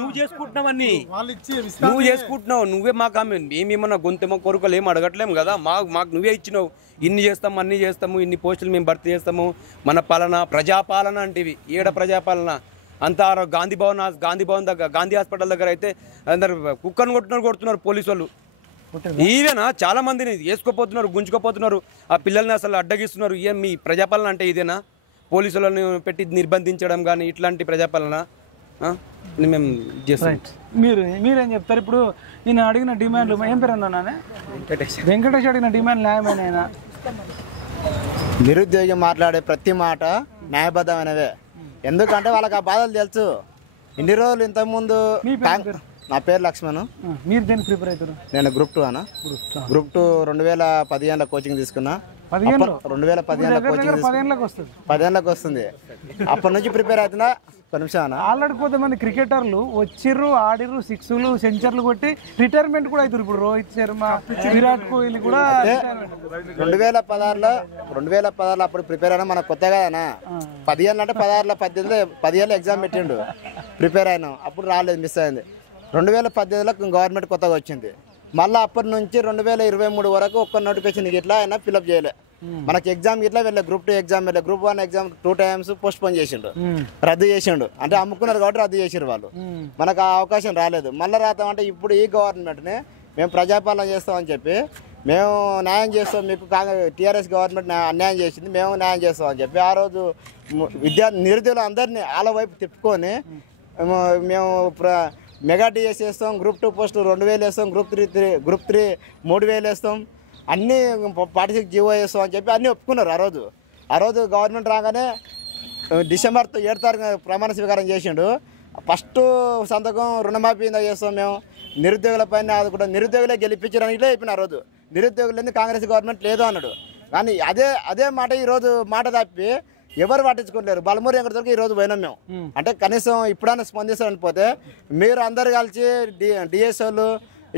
నువ్వు చేసుకుంటున్నావని నువ్వు చేసుకుంటున్నావు, నువ్వే మాకు మేమేమన్నా గొంతేమో కోరికలు ఏమి అడగట్లేము కదా. మాకు నువ్వే ఇచ్చినావు. ఇన్ని చేస్తాము, అన్ని చేస్తాము, ఇన్ని పోస్టులు మేము భర్తీ చేస్తాము. మన పాలన ప్రజాపాలన అంటేవి. ఏడ ప్రజాపాలన అంతా గాంధీ భవన్ దగ్గర, గాంధీ హాస్పిటల్ దగ్గర అయితే అందరు కుక్కను కొడుతున్నారు పోలీసు వాళ్ళు. ఇదేనా? చాలా మందిని వేసుకోపోతున్నారు, గుంజుకోపోతున్నారు, ఆ పిల్లల్ని అసలు అడ్డగిస్తున్నారు. ఏం మీ ప్రజాపాలన అంటే ఇదేనా? పోలీసులను పెట్టి నిర్బంధించడం కానీ ఇట్లాంటి ప్రజాపాలన మేము చేస్తాం. మీరేం చెప్తారు? ఇప్పుడు నేను అడిగిన డిమాండ్లు ఏం పేరు అన్నా? వెంకటేష్ అడిగిన డిమాండ్ న్యాయమైననా? నిరుద్యోగి మాట్లాడే ప్రతి మాట న్యాయబద్ధమైనవే. ఎందుకంటే వాళ్ళకి ఆ బాధలు తెలుసు. ఇన్ని రోజులు ఇంతకుముందు నా పేరు లక్ష్మణ్. మీరు దేనికి ప్రిపేర్ అవుతారు? నేను గ్రూప్ 2 అన్న. గ్రూప్ 2 2015లో కోచింగ్ తీసుకున్నా. 2015లో కోచింగ్ 10 వస్తుంది. అప్పటి నుంచి ప్రిపేర్ అవుతున్నా. ఆల్రెడీ కొంతమంది క్రికెటర్లు వచ్చిర్రు, ఆడిర్రు, 6లు సెంచర్లు కొట్టి రిటైర్మెంట్ కూడా అవుతారు. ఇప్పుడు రోహిత్ శర్మ, విరాట్ కోహ్లీ కూడా 2016లో అప్పుడు ప్రిపేర్ అయినా. మనకు కొత్త కదనా, 10 ఏళ్ళు అంటే 16లో 10 ఏళ్ళు ఎగ్జామ్ పెట్టిండు, ప్రిపేర్ అయినాం. అప్పుడు రాలేదు, మిస్ అయింది. 2018లో గవర్నమెంట్ కొత్తగా వచ్చింది. మళ్ళీ అప్పటి నుంచి 2023 వరకు ఒక్క నోటిఫికేషన్ ఇట్లా అయినా ఫిల్అప్ చేయలే. మనకి ఎగ్జామ్ ఇట్లా వెళ్ళే గ్రూప్ 2 ఎగ్జామ్ వెళ్ళే, group 1 exam 2 times post phone చేసిండు, రద్దు చేసిండు. అంటే అమ్ముకున్నారు కాబట్టి రద్దు చేసారు వాళ్ళు. మనకు ఆ అవకాశం రాలేదు. మళ్ళీ రాతామంటే ఇప్పుడు ఈ గవర్నమెంట్ని మేము ప్రజాపాలన చేస్తామని చెప్పి మేము న్యాయం చేస్తాం, మీకు టీఆర్ఎస్ గవర్నమెంట్ అన్యాయం చేసింది, మేము న్యాయం చేస్తామని చెప్పి ఆ రోజు నిరుద్యోగులు అందరినీ ఆల వైపు తిప్పుకొని మేము మెగా డిఎస్ వేస్తాం, గ్రూప్ 2 పోస్టులు 2000 వేస్తాం, గ్రూప్ 3 3000 వేస్తాం, అన్నీ 46 జీవో వేస్తాం అని చెప్పి అన్నీ ఒప్పుకున్నారు. ఆ రోజు గవర్నమెంట్ రాగానే డిసెంబర్ 7 తారీఖున ప్రమాణ స్వీకారం చేసిండు. ఫస్ట్ సంతకం రుణమాఫీ చేస్తాం మేము, నిరుద్యోగుల పైన అది కూడా నిరుద్యోగులే గెలిపించడానికి ఇట్లా చెప్పిన. ఆ రోజు నిరుద్యోగులు కాంగ్రెస్ గవర్నమెంట్ లేదు అన్నాడు. కానీ అదే మాట ఈరోజు మాట తప్పి ఎవరు పట్టించుకోలేరు. బలమూరి వెంకటేశ్వరకి ఈరోజు పోయినాం మేము. అంటే కనీసం ఇప్పుడైనా స్పందిస్తారని పోతే మీరు అందరు కలిసి డిఎస్ఓలు,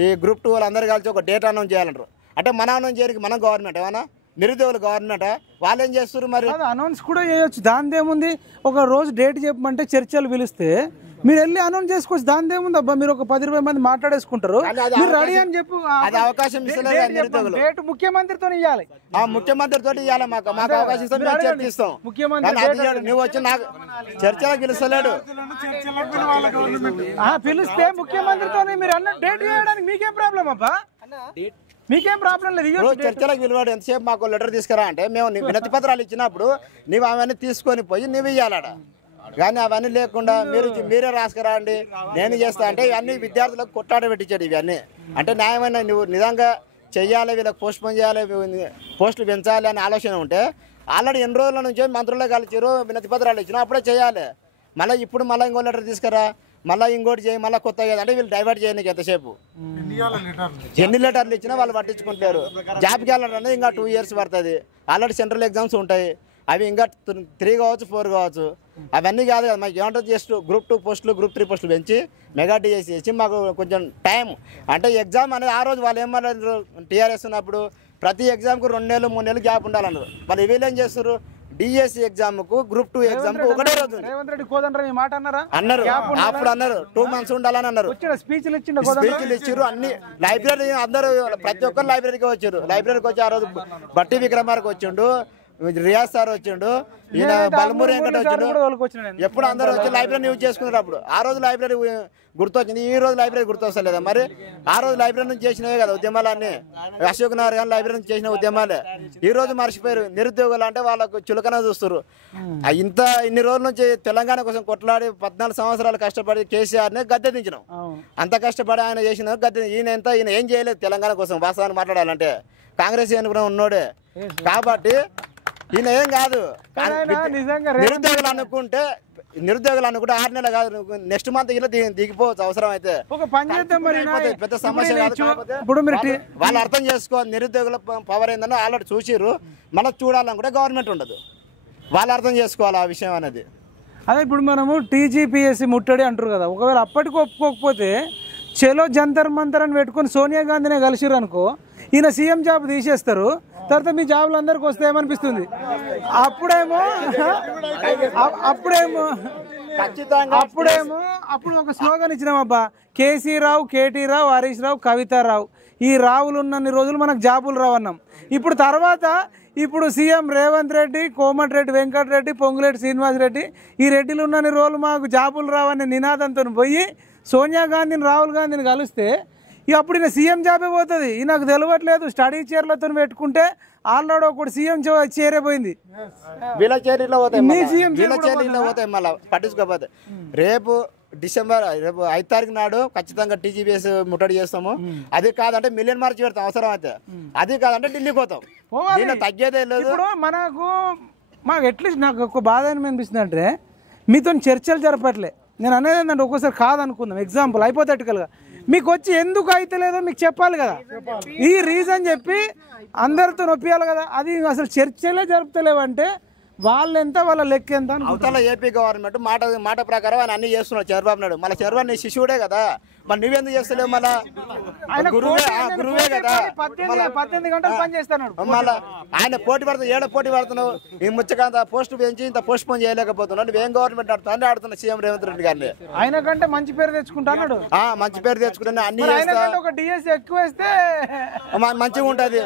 ఈ గ్రూప్ 2 వాళ్ళు అందరు కలిసి ఒక డేటా అనౌన్స్ చేయాలంటారు. అంటే మన అనౌన్స్ చేయడానికి మనం గవర్నమెంట్ ఏమన్నా నిరుద్యోగులు గవర్నమెంట్ వాళ్ళు ఏం చేస్తారు? మరి అనౌన్స్ కూడా చేయొచ్చు, దాని ఏముంది? ఒక రోజు డేట్ చెప్పమంటే చర్చలు పిలిస్తే మీరు వెళ్ళి అనౌన్స్ చేసుకోవచ్చు, దాని ఏముంది? అబ్బా మీరు ఒక 10-20 మంది మాట్లాడేసుకుంటారు, మీరు రెడీ అని చెప్పు. అది అవకాశం నిరుద్యోగులు డేట్ ముఖ్యమంత్రితో ఇవ్వాలి, ముఖ్యమంత్రితో ఇవ్వాలి. మాకు అవకాశం ఇస్తాం, మేము చర్చిస్తాం. నువ్వు వచ్చి నాకు చర్చలకు పిలుస్తలేడు. పిలిస్తే ముఖ్యమంత్రితో మీరు అన్న డేట్ చేయడానికి మీకేం ప్రాబ్లం అబ్బా? మీకేం ప్రాబ్లం లేదు. చర్చలకు పిలవాడు. ఎంతసేపు మాకు లెటర్ తీసుకురా అంటే మేము వినతి పత్రాలు ఇచ్చినప్పుడు నీవు అవన్నీ తీసుకొని పోయి నువ్వు ఇవ్వాలడ. కానీ అవన్నీ లేకుండా మీరే రాసుకురా అండి నేను చేస్తా అంటే ఇవన్నీ విద్యార్థులకు కొట్లాట పెట్టించాడు. ఇవన్నీ అంటే న్యాయమైన నువ్వు నిజంగా చెయ్యాలి, వీళ్ళకి పోస్ట్ పోన్ చేయాలి, పోస్టులు పెంచాలి అనే ఆలోచన ఉంటే ఆల్రెడీ ఎన్ని రోజుల నుంచి మంత్రులే కలిసిరు, వినతి పత్రాలు ఇచ్చినా అప్పుడే చేయాలి. మళ్ళీ ఇప్పుడు మళ్ళీ ఇంకో లెటర్ తీసుకురా, మళ్ళీ ఇంకోటి చేయి, మళ్ళీ కొత్తగా అంటే వీళ్ళు డైవర్ట్ చేయడానికి ఎంతసేపు ఎన్ని లెటర్లు ఇచ్చినా వాళ్ళు పట్టించుకుంటారు. జాబ్కి వెళ్ళాలంటే ఇంకా 2 years పడుతుంది. ఆల్రెడీ సెంట్రల్ ఎగ్జామ్స్ ఉంటాయి, అవి ఇంకా 3 కావచ్చు 4 కావచ్చు. అవన్నీ కాదు కదా మాకు ఏమంటుంది, జస్ట్ గ్రూప్ 2 పోస్టులు గ్రూప్ 3 పోస్టులు పెంచి మెగా డిఎస్ చేసి మాకు కొంచెం టైం అంటే ఎగ్జామ్ అనేది ఆ రోజు వాళ్ళు ఏమన్నారు టీఆర్ఎస్ ఉన్నప్పుడు ప్రతి ఎగ్జామ్కు 2 నెలలు 3 నెలలు గ్యాప్ ఉండాలన్నారు. మరి వీళ్ళు ఏం చేస్తారు, డిఎస్సి ఎగ్జామ్కు గ్రూప్ 2 ఎగ్జామ్కు ఒకటే రోజు అన్నారు. అప్పుడు అన్నారు 2 months ఉండాలని అన్నారు. స్పీచ్లు ఇచ్చారు. అన్ని లైబ్రరీ అందరూ ప్రతి ఒక్కరు లైబ్రరీకి వచ్చారు. లైబ్రరీకి వచ్చి ఆ రోజు బట్టి విక్రమార్కి వచ్చిండు, రియాజ్ సార్ వచ్చిండు, ఈయన బలమూరి వెంకట వచ్చిండు. ఎప్పుడు అందరూ వచ్చి లైబ్రరీ యూజ్ చేసుకున్నారు. అప్పుడు ఆ రోజు లైబ్రరీ గుర్తొచ్చింది, ఈ రోజు లైబ్రరీ గుర్తొస్తలేదా? మరి ఆ రోజు లైబ్రరీ నుంచి చేసినవే కదా ఉద్యమాలన్నీ. అశోక్ నగర్ కానీ లైబ్రరీ నుంచి చేసిన ఉద్యమాలే ఈ రోజు మర్చిపోయారు. నిరుద్యోగులు అంటే వాళ్ళకు చులకన చూస్తారు. ఇన్ని రోజుల నుంచి తెలంగాణ కోసం కొట్లాడి 14 సంవత్సరాలు కష్టపడి కేసీఆర్ని గద్దె దించినాం. అంత కష్టపడి ఆయన చేసిన గద్దె ఈయన ఏం చేయలేదు తెలంగాణ కోసం. వాస్తవాన్ని మాట్లాడాలంటే కాంగ్రెస్ అనుకున్న ఉన్నోడే కాబట్టి ఈయన ఏం కాదు. నిరుద్యోగులు అనుకుంటే 6 నెలలు కాదు, నెక్స్ట్ మంత్ ఇలా దిగిపోవచ్చు అవసరం అయితే. పెద్ద సమస్య కాదు. వాళ్ళు అర్థం చేసుకోవాలి నిరుద్యోగుల పవర్ ఏందని ఆల్రెడీ చూసిర్రు. మళ్ళీ చూడాలనుకుంటే గవర్నమెంట్ ఉండదు. వాళ్ళు అర్థం చేసుకోవాలి ఆ విషయం అనేది. అదే ఇప్పుడు మనము టీజీపీఎస్సీ ముట్టడి అంటారు కదా, ఒకవేళ అప్పటికి ఒప్పుకోకపోతే చెలో జంతర్ మంతర్ అని పెట్టుకొని సోనియా గాంధీనే కలిసిరు అనుకో, ఈయన సీఎం జాబ్ తీసేస్తారు, తర్వాత మీ జాబులు అందరికి వస్తాయేమనిపిస్తుంది. అప్పుడు ఒక స్లోగన్ ఇచ్చినాం అబ్బా, కేసీ రావు, కేటీ రావు, హరీష్ రావు, కవితారావు, ఈ రావులు ఉన్నన్ని రోజులు మనకు జాబులు రావన్నాం. ఇప్పుడు సీఎం రేవంత్ రెడ్డి, కోమటిరెడ్డి వెంకటరెడ్డి, పొంగులేటి శ్రీనివాస్ రెడ్డి, ఈ రెడ్డిలు ఉన్నన్ని రోజులు మాకు జాబులు రావని నినాదంతో పోయి సోనియా గాంధీని, రాహుల్ గాంధీని కలిస్తే అప్పుడు ఈయన సీఎం జాబే పోతుంది. ఈయనకు తెలియట్లేదు, స్టడీ చైర్లతో పెట్టుకుంటే ఆల్రెడీ ఒకటి సీఎం చైరే పోయింది. వీళ్ళ చైర్లో పోతాయి మళ్ళీ పట్టించుకోకపోతే. రేపు డిసెంబర్ 5 తారీఖు నాడు ఖచ్చితంగా టీజీపీఎస్ ముట్టడి చేస్తాము. అది కాదంటే మిలియన్ మార్చి పెడతాం అవసరం అయితే. అది కాదంటే ఢిల్లీకి పోతాం. దీన్ని తగ్గేదే లేదు. ఇప్పుడు మాకు అట్లీస్ట్ నాకు ఒక బాధ అనిపిస్తుంది అంటే మీతో చర్చలు జరపట్లే. నేను అనేది ఏంటంటే ఒక్కోసారి కాదనుకుందాం, ఎగ్జాంపుల్ హైపోథెటికల్గా మీకు వచ్చి ఎందుకు అయితే లేదో మీకు చెప్పాలి కదా, ఈ రీజన్ చెప్పి అందరితో నొప్పియాలి కదా. అది అసలు చర్చలే జరుపుతలేవంటే వాళ్ళెంత, వాళ్ళ లెక్క ఎంత. అవతల ఏపీ గవర్నమెంట్ మాట ప్రకారం ఆయన అన్ని చేస్తున్నాడు చంద్రబాబు నాయుడు. మళ్ళీ చంద్రబాబు నీ శిష్యుడే కదా, మరి నువ్వెందుకు చేస్తలేవు? మళ్ళా గురువే కదా, 18 గంటలు పని చేస్తున్నాడు. మళ్ళీ ఆయన పోటీ పడుతున్నావు, ఏడో పోటీ పడుతున్నావు. ఈ ముచ్చకంత పోస్ట్ పెంచి ఇంత పోస్ట్ పోన్ చేయలేకపోతున్నావు. నువ్వేం గవర్నమెంట్ ఆడుతున్నా ఆడుతున్నా సీఎం రేవంత్ రెడ్డి గారిని. ఆయన కంటే మంచి పేరు తెచ్చుకుంటాడు. మంచి పేరు తెచ్చుకుంటా అన్ని ఒక డిఎస్ ఎక్కువ వేస్తే మంచిగా ఉంటది.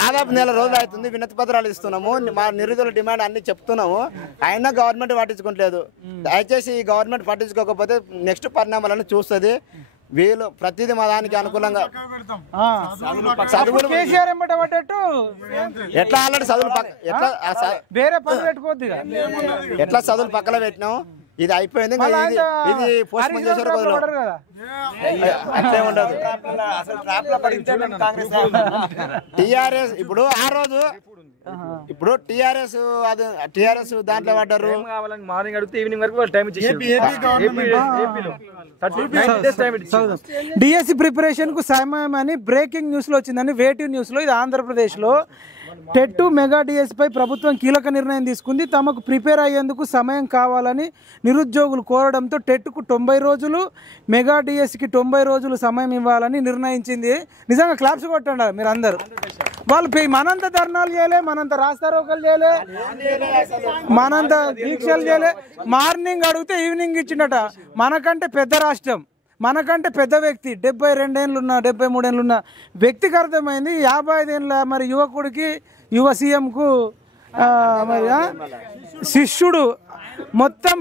దాదాపు నెల రోజులు అవుతుంది వినతి పత్రాలు ఇస్తున్నాము, మా నిరుద్యోగుల డిమాండ్ అన్ని చెప్తున్నాము. అయినా గవర్నమెంట్ పట్టించుకోవట్లేదు. దయచేసి ఈ గవర్నమెంట్ పట్టించుకోకపోతే నెక్స్ట్ పరిణామాలను చూస్తుంది. వీళ్ళు ప్రతిదీ మా దానికి అనుకూలంగా చదువులు ఎట్లా ఆల్రెడీ చదువులు ఎట్లా చదువులు పక్కన పెట్టినాం. ఇది అయిపోయింది, ఇది పోస్ట్ పోన్ చేశారు. అట్లే ఉండదు. టీఆర్ఎస్ ఇప్పుడు ఆ రోజు టీఆర్ఎస్ దాంట్లో పడ్డారు. మార్నింగ్ అడిగితే ఈవినింగ్ వరకు టైం డిఎస్సి ప్రిపరేషన్ కు సమయం అని బ్రేకింగ్ న్యూస్ లో వచ్చిందని వేటివ్ న్యూస్ లో. ఇది ఆంధ్రప్రదేశ్ లో టెట్ మెగా డిఎస్ పై ప్రభుత్వం కీలక నిర్ణయం తీసుకుంది. తమకు ప్రిపేర్ అయ్యేందుకు సమయం కావాలని నిరుద్యోగులు కోరడంతో టెట్కు 90 రోజులు, మెగా డిఎస్కి 90 రోజులు సమయం ఇవ్వాలని నిర్ణయించింది. నిజంగా క్లాప్స్ కొట్టండి మీరు అందరూ. వాళ్ళు మనంత ధర్నాలు చేయలే, మనంత రాస్తారోకలు చేయలే, మనంత దీక్షలు చేయలే. మార్నింగ్ అడిగితే ఈవినింగ్ ఇచ్చిండట. మనకంటే పెద్ద రాష్ట్రం, మనకంటే పెద్ద వ్యక్తి, 72 ఏళ్ళున్న 73 ఏళ్ళున్న వ్యక్తికి అర్థమైంది 55 ఏళ్ళ మరి యువకుడికి, యువ సీఎంకు మరి శిష్యుడు. మొత్తం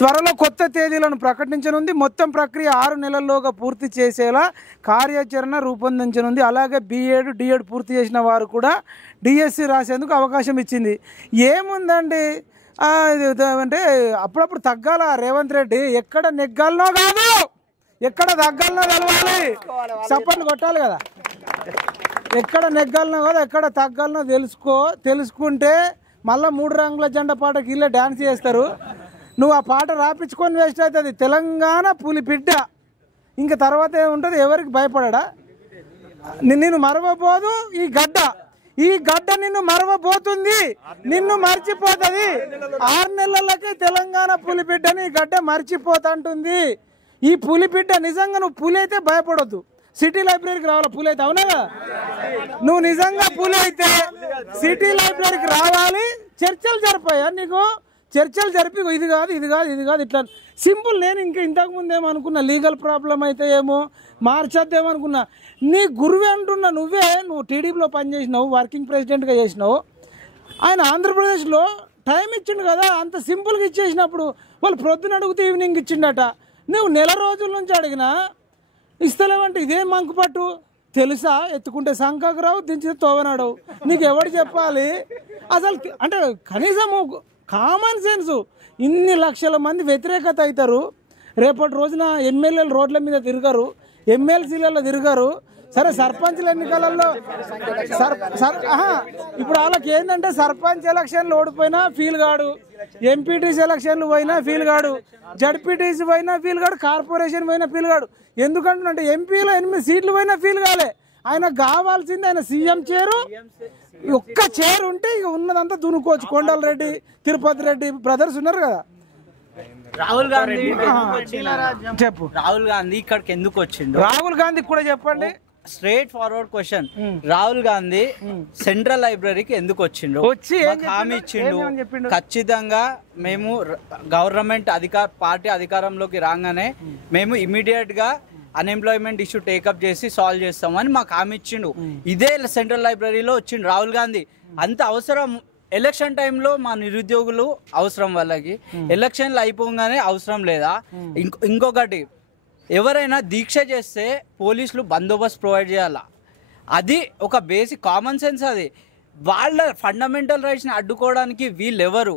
త్వరలో కొత్త తేదీలను ప్రకటించనుంది. మొత్తం ప్రక్రియ 6 నెలల్లోగా పూర్తి చేసేలా కార్యాచరణ రూపొందించనుంది. అలాగే B.Ed, D.Ed పూర్తి చేసిన వారు కూడా డిఎస్సి రాసేందుకు అవకాశం ఇచ్చింది. ఏముందండి అంటే అప్పుడప్పుడు తగ్గాల రేవంత్ రెడ్డి. ఎక్కడ నెగ్గాలనో కాదు, ఎక్కడ తగ్గాలనో తెలవాలి. చప్పట్లు కొట్టాలి కదా. ఎక్కడ నెగ్గాలనో కాదు, ఎక్కడ తగ్గాలనో తెలుసుకుంటే మళ్ళీ 3 రంగుల జెండా పాటకి ఇల్లే డ్యాన్స్ చేస్తారు. నువ్వు ఆ పాట రాపించుకొని వేస్ట్ అవుతుంది. తెలంగాణ పులిపిడ్డ. ఇంకా తర్వాత ఏముంటుంది, ఎవరికి భయపడా? నిన్ను మరవబోదు ఈ గడ్డ నిన్ను మరవబోతుంది, నిన్ను మర్చిపోతుంది. 6 నెలలకి తెలంగాణ పులిబిడ్డని ఈ గడ్డ మర్చిపోతుంటుంది. ఈ పులిబిడ్డ నిజంగా నువ్వు పులి అయితే భయపడొద్దు, సిటీ లైబ్రరీకి రావాలి. పులి అయితే అవునా? నువ్వు నిజంగా పులి అయితే సిటీ లైబ్రరీకి రావాలి. చర్చలు జరిపాయా నీకు? చర్చలు జరిపి ఇది కాదు ఇట్లా సింపుల్. నేను ఇంతకు ముందేమో అనుకున్నా లీగల్ ప్రాబ్లం అయితే ఏమో మార్చద్దేమో అనుకున్నా. నీ గురువే అంటున్నా. నువ్వు టీడీపీలో పనిచేసినావు, వర్కింగ్ ప్రెసిడెంట్గా చేసినావు. ఆయన ఆంధ్రప్రదేశ్లో టైం ఇచ్చిండు కదా, అంత సింపుల్గా ఇచ్చేసినప్పుడు వాళ్ళు ప్రొద్దున అడిగితే ఈవినింగ్ ఇచ్చిండట. నువ్వు నెల రోజుల నుంచి అడిగినా ఇస్తలేవంటే ఇదేం మంకుపట్టు తెలుసా? ఎత్తుకుంటే సంఖకు రావు, దించితే తోవనాడవు. నీకు ఎవడు చెప్పాలి అసలు? అంటే కనీసము కామన్ సెన్స్. ఇన్ని లక్షల మంది వ్యతిరేకత అవుతారు. రేపటి రోజున ఎమ్మెల్యేలు రోడ్ల మీద తిరగరు, ఎమ్మెల్సీలలో తిరగరు. సరే సర్పంచ్ల ఎన్నికలలో ఇప్పుడు వాళ్ళకి ఏంటంటే సర్పంచ్ ఎలక్షన్లు ఓడిపోయినా ఫీల్ కాడు, ఎంపీటీసీ ఎలక్షన్లు పోయినా ఫీల్ కాడు, జడ్పీటీసీ పోయినా ఫీల్ కాడు, కార్పొరేషన్ పోయినా ఫీల్ కాడు. ఎందుకంటే ఎంపీలో 8 సీట్లు పోయినా ఫీల్ కాలే. ఆయన కావాల్సింది ఆయన సీఎం చైరు. ఒక్క చైర్ ఉంటే ఇక ఉన్నదంతా దునుకోవచ్చు. కొండల రెడ్డి, తిరుపతి రెడ్డి బ్రదర్స్ ఉన్నారు కదా. రాహుల్ గాంధీ చెప్పు. రాహుల్ గాంధీ ఇక్కడికి ఎందుకు వచ్చిండు? రాహుల్ గాంధీ కూడా చెప్పండి. Straight forward question. Rahul Gandhi central లైబ్రరీకి ఎందుకు వచ్చిండు? వచ్చి హామీ ఇచ్చిండు ఖచ్చితంగా మేము గవర్నమెంట్ పార్టీ అధికారంలోకి రాగానే మేము ఇమీడియట్ గా అన్ఎంప్లాయ్మెంట్ ఇష్యూ టేకప్ చేసి సాల్వ్ చేస్తామని మాకు హామీ ఇచ్చిండు. ఇదే సెంట్రల్ లైబ్రరీలో వచ్చిండు రాహుల్ గాంధీ. అంత అవసరం ఎలక్షన్ టైంలో మా నిరుద్యోగులు అవసరం, వాళ్ళకి ఎలక్షన్లు అయిపోగానే అవసరం లేదా? ఇంకొకటి, ఎవరైనా దీక్ష చేస్తే పోలీసులు బందోబస్తు ప్రొవైడ్ చేయాలా? అది ఒక బేసిక్ కామన్ సెన్స్. అది వాళ్ళ ఫండమెంటల్ రైట్స్ని అడ్డుకోవడానికి వీళ్ళెవరు?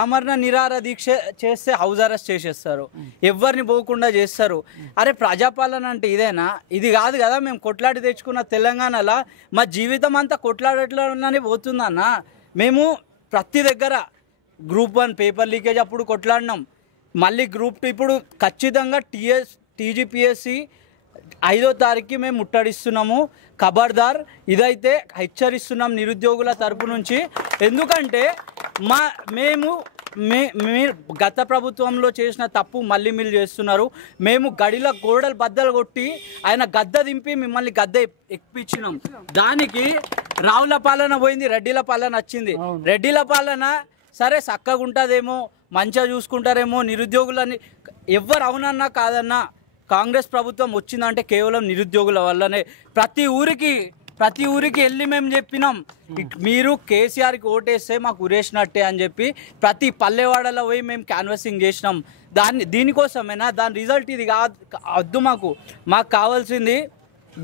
ఆమరణ నిరాహార దీక్ష చేస్తే హౌస్ అరెస్ట్ చేసేస్తారు, ఎవరిని పోకుండా చేస్తారు. అరే ప్రజాపాలన అంటే ఇదేనా? ఇది కాదు కదా. మేము కొట్లాడి తెచ్చుకున్న తెలంగాణలో మా జీవితం అంతా కొట్లాడట్లోనే పోతుందన్న. మేము ప్రతి దగ్గర గ్రూప్ 1 పేపర్ లీకేజ్ అప్పుడు కొట్లాడినాం, మళ్ళీ గ్రూప్ 2 ఇప్పుడు ఖచ్చితంగా టీజీపీఎస్సీ 5వ తారీఖుకి మేము ముట్టడిస్తున్నాము. ఖబర్దార్, ఇదైతే హెచ్చరిస్తున్నాం నిరుద్యోగుల తరపు నుంచి. ఎందుకంటే మీరు గత ప్రభుత్వంలో చేసిన తప్పు మళ్ళీ మీరు చేస్తున్నారు. మేము గడిలో గోడలు బద్దలు కొట్టి ఆయన గద్ద దింపి మిమ్మల్ని గద్ద ఎక్కించినాం. దానికి రావుల పాలన పోయింది, రెడ్డిల పాలన వచ్చింది. రెడ్డిల పాలన సరే చక్కగా ఉంటుందేమో, మంచిగా చూసుకుంటారేమో నిరుద్యోగులని. ఎవరు అవునన్నా కాదన్నా కాంగ్రెస్ ప్రభుత్వం వచ్చిందంటే కేవలం నిరుద్యోగుల వల్లనే. ప్రతి ఊరికి వెళ్ళి మేము చెప్పినాం, మీరు కేసీఆర్కి ఓటేస్తే మాకు ఉరేసినట్టే అని చెప్పి ప్రతి పల్లెవాడలో పోయి మేము క్యాన్వసింగ్ చేసినాం. దీనికోసమేనా? దాని రిజల్ట్ ఇది వద్దు. మాకు కావాల్సింది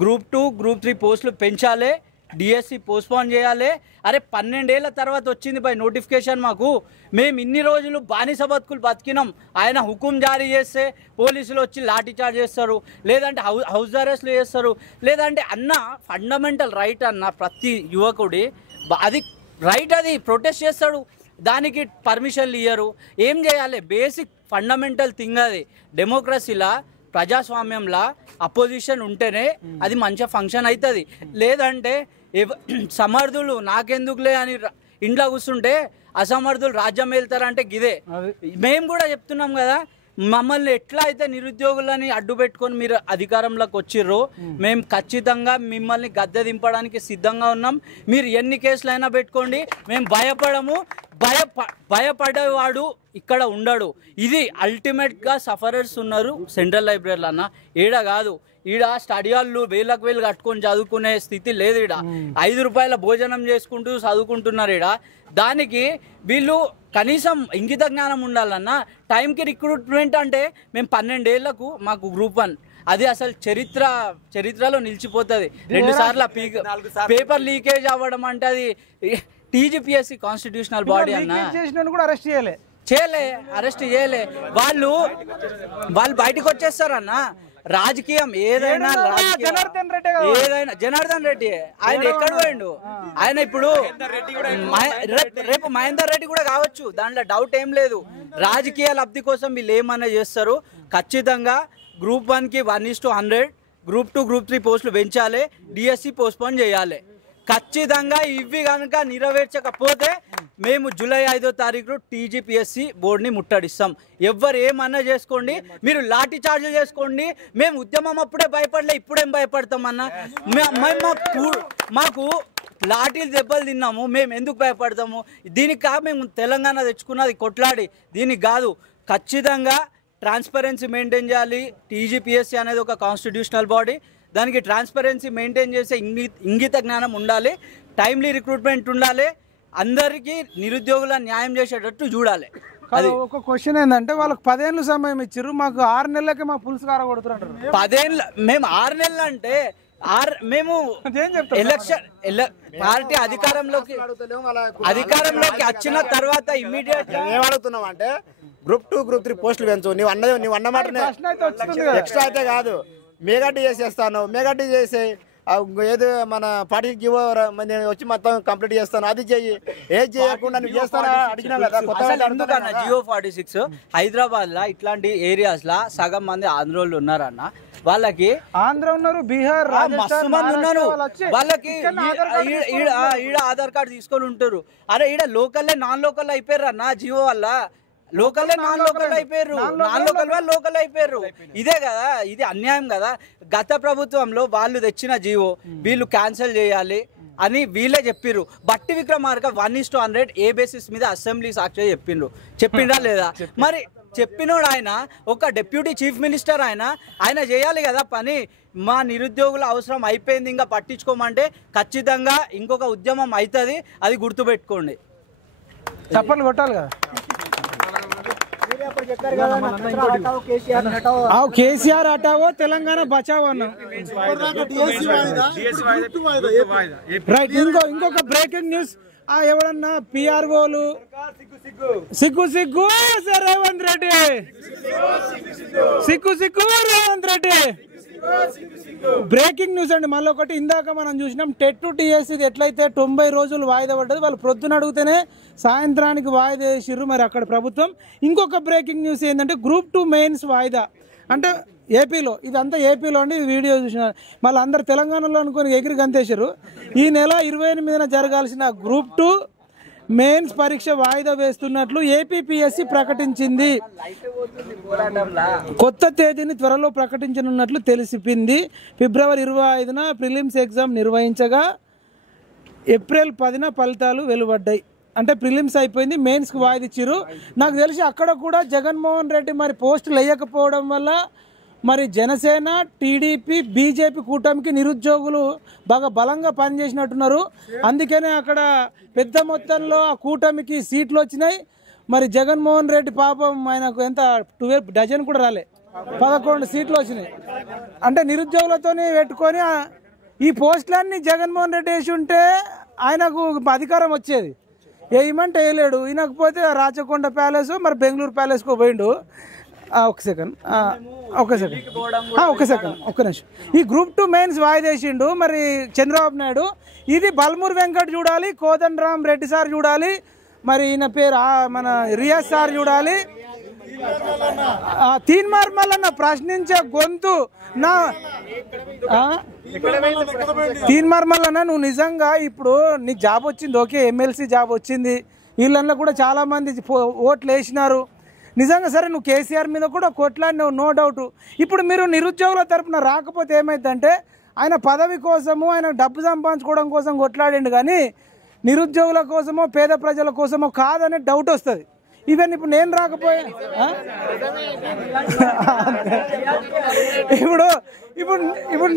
గ్రూప్ 2, గ్రూప్ 3 పోస్టులు పెంచాలి, డిఎస్సి పోస్ట్పోన్ చేయాలి. అరే 12 ఏళ్ల తర్వాత వచ్చింది బై నోటిఫికేషన్ మాకు. మేము ఇన్ని రోజులు బానిస బతుకులు బతికినాం. ఆయన హుకుం జారీ చేస్తే పోలీసులు వచ్చి లాఠీ చార్జ్ చేస్తారు, లేదంటే హౌస్ అరెస్ట్లు చేస్తారు. లేదంటే అన్న ఫండమెంటల్ రైట్ అన్న ప్రతి యువకుడి అది రైట్, అది ప్రొటెస్ట్ చేస్తాడు, దానికి పర్మిషన్లు ఇయ్యరు. ఏం చేయాలి? బేసిక్ ఫండమెంటల్ థింగ్ అది. డెమోక్రసీలా ప్రజాస్వామ్యంలా అపోజిషన్ ఉంటేనే అది మంచిగా ఫంక్షన్ అవుతుంది. లేదంటే సమర్థులు నాకెందుకులే అని ఇంట్లో కూర్చుంటే అసమర్థులు రాజ్యం వెళ్తారంటే గిదే. మేము కూడా చెప్తున్నాం కదా, మమ్మల్ని ఎట్లా అయితే నిరుద్యోగులని అడ్డు పెట్టుకొని మీరు అధికారంలోకి వచ్చిర్రో మేము ఖచ్చితంగా మిమ్మల్ని గద్దె దింపడానికి సిద్ధంగా ఉన్నాం. మీరు ఎన్ని కేసులైనా పెట్టుకోండి, మేము భయపడము. భయపడేవాడు ఇక్కడ ఉండడు. ఇది అల్టిమేట్గా సఫరర్స్ ఉన్నారు సెంట్రల్ లైబ్రరీలో అన్న. ఈడ కాదు, ఈడ స్టడీ హాళ్ళు వేలకు కట్టుకొని చదువుకునే స్థితి లేదు. ఈడ 5 రూపాయల భోజనం చేసుకుంటూ చదువుకుంటున్నారు. ఈడ దానికి వీళ్ళు కనీసం ఇంగిత జ్ఞానం ఉండాలన్న. టైంకి రిక్రూట్మెంట్ అంటే మేము 12 ఏళ్లకు మాకు గ్రూప్ 1 అది అసలు చరిత్రలో నిలిచిపోతుంది. 2 సార్లు పేపర్ లీకేజ్ అవ్వడం అంటే అది టీజీపీఎస్సీ కాన్స్టిట్యూషనల్ బాడీ అన్న. అరెస్ట్ చేయలే వాళ్ళు బయటకు వచ్చేస్తారన్న. రాజకీయం ఏదైనా జనార్దన్ రెడ్డి ఆయన ఎక్కడ పోయిండు? ఆయన ఇప్పుడు రేపు మహేందర్ రెడ్డి కూడా కావచ్చు, దాంట్లో డౌట్ ఏం లేదు. రాజకీయ లబ్ధి కోసం వీళ్ళు ఏమన్నా చేస్తారు. ఖచ్చితంగా గ్రూప్ 1కి 1:100, గ్రూప్ 2, గ్రూప్ 3 పోస్టులు పెంచాలి, డిఎస్సి పోస్ట్పోన్ చేయాలి. ఖచ్చితంగా ఇవి కనుక నెరవేర్చకపోతే మేము జూలై 5వ తారీఖు టీజీపీఎస్సీ బోర్డుని ముట్టడిస్తాం. ఎవరు ఏమన్నా చేసుకోండి, మీరు లాఠీ చార్జ్ చేసుకోండి. మేము ఉద్యమం అప్పుడే భయపడలే, ఇప్పుడేం భయపడతామన్నా? మాకు లాఠీలు దెబ్బలు తిన్నాము, మేము ఎందుకు భయపడతాము? దీనికి కాదు మేము తెలంగాణ తెచ్చుకున్నది కొట్లాడి, దీనికి కాదు. ఖచ్చితంగా ట్రాన్స్పరెన్సీ మెయింటైన్ చేయాలి. టీజీపీఎస్సీ అనేది ఒక కాన్స్టిట్యూషనల్ బాడీ, దానికి ట్రాన్స్పరెన్సీ మెయింటైన్ చేసే ఇంగిత జ్ఞానం ఉండాలి, టైమ్లీ రిక్రూట్మెంట్ ఉండాలి, అందరికీ నిరుద్యోగుల న్యాయం చేసేటట్టు చూడాలి. అది ఒక క్వశ్చన్ ఏంటంటే, వాళ్ళకి 10 ఏళ్ళు సమయం ఇచ్చారు, మాకు 6 నెలలకే మా పులుసు కారగొడుతున్నారు. 10 ఏళ్ళు మేము 6 నెలలు అంటే మేము ఎలక్షన్ పార్టీ అధికారంలోకి వచ్చిన తర్వాత ఇమీడియట్ ఏమడుగుతున్నాం అంటే గ్రూప్ 2, గ్రూప్ 3 పోస్టులు పెంచు. నువ్వు అన్న మాటనే ఎక్స్ట్రా అయితే కాదు. మెగాటీ చేసేస్తాను, మెగాటీ చేసే ఏదో మన పార్టీకి వచ్చి మొత్తం కంప్లీట్ చేస్తాను, అది చెయ్యి. ఏది చేయకుండా నువ్వు చేస్తానా అడిగినా కదా. ఎందుకన్నా జియో 46 హైదరాబాద్ లా ఇట్లాంటి ఏరియాస్ లా సగం మంది ఆంధ్రోళ్ళు ఉన్నారన్న. వాళ్ళకి ఆంధ్ర ఉన్నారు, బీహార్, మస్తు మంది ఉన్నారు. వాళ్ళకి ఈడ ఆధార్ కార్డు తీసుకొని ఉంటారు. అరే ఈడ లోకల్లే నాన్ లోకల్ అయిపోయారు అన్న జియో వల్ల. లోకల్ నాన్ లోకల్ అయిపోయారు, నాన్ లోకల్ వాళ్ళు లోకల్ అయిపోయారు. ఇదే కదా, ఇది అన్యాయం కదా. గత ప్రభుత్వంలో వాళ్ళు తెచ్చిన జీవో వీళ్ళు క్యాన్సిల్ చేయాలి అని వీళ్ళే చెప్పిర్రు. బట్టి విక్రమార్క 1:100 ఏ బేసిస్ మీద అసెంబ్లీ సాక్షి చెప్పిండ్రా లేదా? మరి చెప్పినోడు ఆయన, ఒక డిప్యూటీ చీఫ్ మినిస్టర్ ఆయన చేయాలి కదా పని. మా నిరుద్యోగుల అవసరం అయిపోయింది, ఇంకా పట్టించుకోమంటే ఖచ్చితంగా ఇంకొక ఉద్యమం అవుతుంది, అది గుర్తుపెట్టుకోండి. చప్పట్లు కొట్టాలి కదా. కేసీఆర్ హటావో తెలంగాణ బచావో అన్నాం. రైట్, ఇంకొక బ్రేకింగ్ న్యూస్. ఎవరన్నా పిఆర్ఓలు సిగ్గు రేవంత్ రెడ్డి, సిగ్గు రేవంత్ రెడ్డి. బ్రేకింగ్ న్యూస్ అండి. మళ్ళీ ఒకటి, ఇందాక మనం చూసినాం టెట్ టీఎస్సీ ఎట్లయితే 90 రోజులు వాయిదా పడ్డది, వాళ్ళు ప్రొద్దున అడిగితేనే సాయంత్రానికి వాయిదా వేసిర్రు మరి అక్కడ ప్రభుత్వం. ఇంకొక బ్రేకింగ్ న్యూస్ ఏంటంటే గ్రూప్ 2 మెయిన్స్ వాయిదా. అంటే ఏపీలో, ఇదంతా ఏపీలో అండి. ఈ వీడియో చూసిన మళ్ళీ అందరు తెలంగాణలో అనుకుని ఎగిరి గంతేశారు. ఈ నెల 28న జరగాల్సిన గ్రూప్ 2 మెయిన్స్ పరీక్ష వాయిదా వేస్తున్నట్లు ఏపీపీఎస్సీ ప్రకటించింది. కొత్త తేదీని త్వరలో ప్రకటించనున్నట్లు తెలిసింది. ఫిబ్రవరి 25న ప్రిలిమ్స్ ఎగ్జామ్ నిర్వహించగా ఏప్రిల్ 10న ఫలితాలు వెలువడ్డాయి. అంటే ప్రిలిమ్స్ అయిపోయింది, మెయిన్స్కి వాయిదా ఇచ్చారు. నాకు తెలిసి అక్కడ కూడా జగన్మోహన్ రెడ్డి మరి పోస్టులు వేయకపోవడం వల్ల మరి జనసేన, టీడీపీ, బీజేపీ కూటమికి నిరుద్యోగులు బాగా బలంగా పనిచేసినట్టున్నారు. అందుకనే అక్కడ పెద్ద మొత్తంలో ఆ కూటమికి సీట్లు వచ్చినాయి. మరి జగన్మోహన్ రెడ్డి పాపం ఆయనకు ఎంత 12 డజన్ కూడా రాలే, 11 సీట్లు వచ్చినాయి. అంటే నిరుద్యోగులతోనే పెట్టుకొని ఈ పోస్టులన్నీ జగన్మోహన్ రెడ్డి వేసి ఉంటే ఆయనకు అధికారం వచ్చేది. వేయమంటే వేయలేడు. ఈయనకపోతే రాచకొండ ప్యాలెస్ మరి బెంగళూరు ప్యాలెస్కు పోయిండు. ఒక సెకండ్. ఒక్క నిమిషం. ఈ గ్రూప్ 2 మెయిన్స్ వాయిదా వేసిండు మరి చంద్రబాబు నాయుడు. ఇది బల్మూర్ వెంకట్ చూడాలి, కోదండరామ్ రెడ్డి సార్ చూడాలి, మరి ఈయన పేరు మన రియాజ్ సార్ చూడాలి. తీన్మార్ మల్లన్న ప్రశ్నించే గొంతు నా తీన్మార్ మల్లన్న, నువ్వు నిజంగా ఇప్పుడు నీ జాబ్ వచ్చింది, ఓకే, ఎమ్మెల్సీ జాబ్ వచ్చింది, వీళ్ళల్లో కూడా చాలా మంది ఓట్లు వేసినారు నిజంగా. సరే, నువ్వు కేసీఆర్ మీద కూడా కొట్లాడినావు, నో డౌట్. ఇప్పుడు మీరు నిరుద్యోగుల తరపున రాకపోతే ఏమైందంటే ఆయన పదవి కోసము, ఆయన డబ్బు సంపాదించుకోవడం కోసం కొట్లాడిండు, కానీ నిరుద్యోగుల కోసమో పేద ప్రజల కోసమో కాదనే డౌట్ వస్తుంది. ఈవెన్ ఇప్పుడు నేను రాకపోయా ఇప్పుడు ఇప్పుడు ఇప్పుడు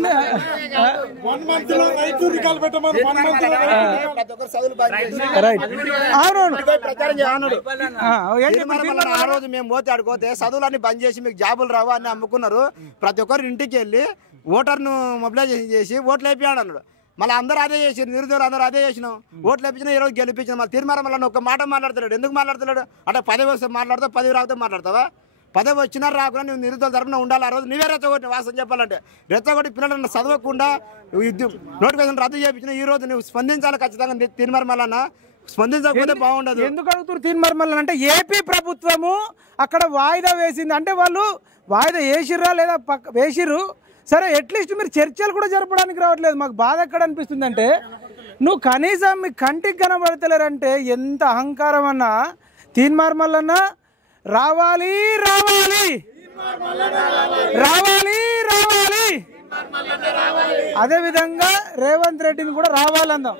ఆ రోజు మేము పోతే ఆడుకోతే చదువులన్నీ బంద్ చేసి మీకు జాబులు రావు అని అమ్ముకున్నారు. ప్రతి ఒక్కరు ఇంటికి వెళ్ళి ఓటర్ను మొబిలైజేషన్ చేసి ఓట్లు అయిపోయాడు అన్నాడు. మళ్ళీ అందరూ అదే చేసారు, నిరుద్యోగులు అందరూ అదే చేసినాం, ఓట్లు వేయించినా ఈరోజు గెలిపించినాం. మళ్ళీ తీర్మానం మళ్ళీ ఒక్క మాట మాట్లాడతాడు. ఎందుకు మాట్లాడతాడు అంటే పదవి వస్తే మాట్లాడతావు, పదవి రాకపోతే మాట్లాడతావా? పదవి వచ్చినా రాకుండా నువ్వు నిరుద్యోగుల తరపున ఉండాలి. ఆ రోజు నువ్వే రెచ్చగొట్టి వాస్తవం చెప్పాలంటే రెచ్చగొట్టి పిల్లలను చదవకుండా నోటిఫికేషన్ రద్దు చేయించిన ఈ రోజు నువ్వు స్పందించాలి ఖచ్చితంగా. తీర్మానం మళ్ళీ స్పందించకపోతే బాగుండదు. ఎందుకు అడుగుతారు తీర్మానం మళ్ళీ అంటే ఏపీ ప్రభుత్వము అక్కడ వాయిదా వేసింది అంటే వాళ్ళు వాయిదా వేసిర్రా లేదా వేసిర్రు. సరే, అట్లీస్ట్ మీరు చర్చలు కూడా జరపడానికి రావట్లేదు. మాకు బాధ ఎక్కడ అనిపిస్తుంది అంటే నువ్వు కనీసం మీ కంటికి కనబడతలేరంటే ఎంత అహంకారం అన్నా. తీన్మార్ మల్లన్న రావాలి రావాలి రావాలి రావాలి, అదేవిధంగా రేవంత్ రెడ్డిని కూడా రావాలందాం.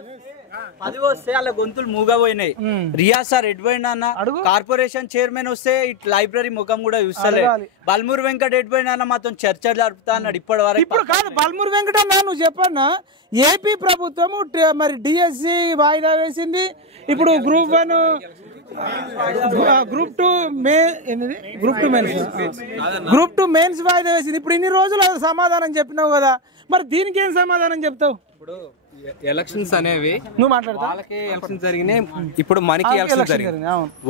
10 వస్తే అలా గొంతులు మూగపోయినాయి. రియాజ్ సార్ ఎడ్పోయినా అన్న, కార్పొరేషన్ చైర్మన్ వస్తే ఇట్ లైబ్రరీ ముఖం కూడా చూస్తలే. బల్మూర్ వెంకట్ ఎడ్పోయినా అన్న మాతో చర్చలు జరుపుతా అన్నాడు. ఇప్పటి వరకు ఇప్పుడు కాదు బల్మూర్ వెంకట అన్న, నువ్వు చెప్పన్నా ఏపీ ప్రభుత్వము మరి డిఎస్సి వాయిదా వేసింది. ఇప్పుడు గ్రూప్ 1 గ్రూప్ 2 మెయిన్స్ వాయిదా వేసింది. ఇప్పుడు ఇన్ని రోజులు సమాధానం చెప్పినావు కదా, మరి దీనికి ఏం సమాధానం చెప్తావు? ఇప్పుడు ఎలక్షన్స్ అనేవి నువ్వు మాట్లాడతా, వాళ్ళకి ఎలక్షన్స్ జరిగినాయి, ఇప్పుడు మనకి ఎలక్షన్ జరిగింది.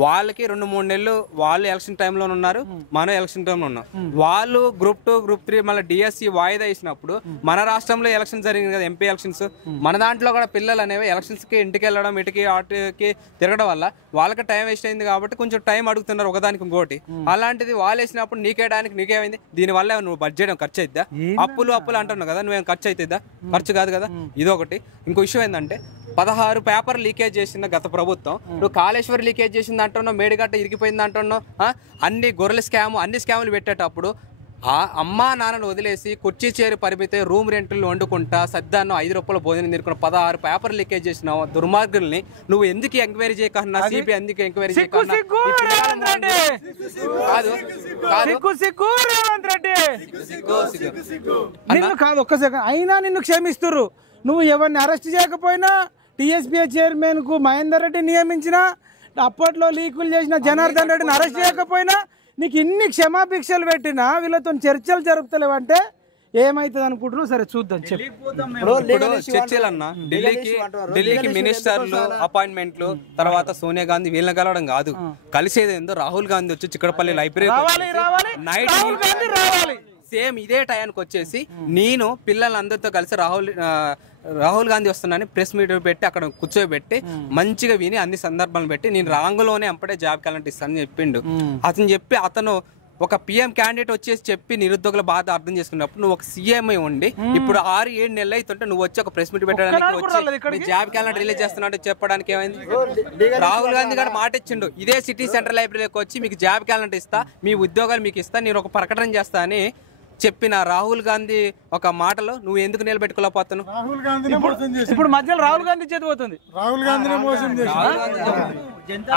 వాళ్ళకి 2-3 నెలలు వాళ్ళు ఎలక్షన్ టైంలో ఉన్నారు, మనం ఎలక్షన్ టైంలో ఉన్నాం. వాళ్ళు గ్రూప్ 2 గ్రూప్ 3 మళ్ళీ డిఎస్సి వాయిదా ఇచ్చినప్పుడు మన రాష్ట్రంలో ఎలక్షన్ జరిగింది కదా, ఎంపీ ఎలక్షన్స్. మన దాంట్లో కూడా పిల్లలు అనేవి ఎలక్షన్స్ కి ఇంటికి వెళ్ళడం, ఇటుకి ఆటికి తిరగడం వల్ల వాళ్ళకి టైం వేస్ట్ అయింది కాబట్టి కొంచెం టైం అడుగుతున్నారు ఒకదానికి ఇంకోటి. అలాంటిది వాళ్ళు వేసినప్పుడు నీకేయడానికి నీకేమైంది? దీని వల్ల నువ్వు బడ్జెట్ ఖర్చు అయిద్దా? అప్పులు అంటున్నావు కదా, నువ్వేం ఖర్చు అవుతుందా? ఖర్చు కాదు కదా. ఇదొకటి. ఇంకో విషయం ఏంటంటే 16 పేపర్ లీకేజ్ చేసిన గత ప్రభుత్వం, నువ్వు కాళేశ్వరి లీకేజ్ చేసింది అంటున్నావు, మేడిగట్ట ఇరిగిపోయింది అంటున్నావు, అన్ని గొర్రెల స్కామ్ అన్ని స్కాములు పెట్టేటప్పుడు ఆ అమ్మా నాన్నను వదిలేసి కుర్చీ చేరి పరిమితే రూమ్ రెంట్లు వండుకుంటా సద్దాను 5 రూపాయల భోజనం తిరుకున్న 16 పేపర్ లీకేజ్ చేసిన దుర్మార్గుల్ని నువ్వు ఎందుకు ఎంక్వైరీ చేయకన్నా, సిబిఐ ఎందుకు ఎంక్వైరీ చేయకన్నా? నిన్ను కాదు ఒక్క సెకండ్ అయినా నిన్ను క్షమిస్తుర్రు. నువ్వు ఎవరిని అరెస్ట్ చేయకపోయినా, టీఎస్పీఏ చైర్మన్ కు మహేందర్ రెడ్డి నియమించిన, అప్పట్లో లీకులు చేసిన జనార్దన్ రెడ్డిని అరెస్ట్ చేయకపోయినా, నీకు ఇన్ని క్షమాభిక్షలు పెట్టినా వీళ్ళతో చర్చలు జరుపుతలేవంటే ఏమైతుంది అనుకుంటున్నావు? సరే చూద్దాం, చర్చలు అన్న ఢిల్లీకి మినిస్టర్లు అపాయింట్మెంట్లు తర్వాత సోనియా గాంధీ వీళ్ళని కలవడం కాదు, కలిసేది ఏందో రాహుల్ గాంధీ వచ్చి చిక్కడపల్లి లైబ్రరీ నైట్ సేమ్ ఇదే టైంకి వచ్చేసి నేను పిల్లలందరితో కలిసి రాహుల్ గాంధీ వస్తున్నానని ప్రెస్ మీట్ పెట్టి అక్కడ కూర్చోబెట్టి మంచిగా విని అన్ని సందర్భాలను పెట్టి నేను రాంగులోనే అప్పుడే జాబ్ క్యాలెండర్ ఇస్తానని చెప్పిండు. అతను ఒక పిఎం క్యాండిడేట్ వచ్చేసి చెప్పి నిరుద్యోగుల బాధ అర్థం చేసుకున్నప్పుడు నువ్వు ఒక సీఎం ఉండి ఇప్పుడు 6-7 నెలలు అవుతుంటే నువ్వు వచ్చి ఒక ప్రెస్ మీట్ పెట్టడానికి వచ్చి జాబ్ క్యాలెండర్ రిలీజ్ చేస్తున్నట్టు చెప్పడానికి ఏమైంది? రాహుల్ గాంధీ గారు మాట ఇచ్చిండు, ఇదే సిటీ సెంట్రల్ లైబ్రరీకి వచ్చి మీకు జాబ్ క్యాలెండర్ ఇస్తా, మీ ఉద్యోగాలు మీకు ఇస్తా, నేను ఒక ప్రకటన చేస్తా అని చెప్పిన రాహుల్ గాంధీ ఒక మాటలో నువ్వు ఎందుకు నిలబెట్టుకోలేకపోతున్నావు? ఇప్పుడు మధ్యలో రాహుల్ గాంధీ చేతి పోతుంది. రాహుల్ గాంధీనే మోసం చేశారు.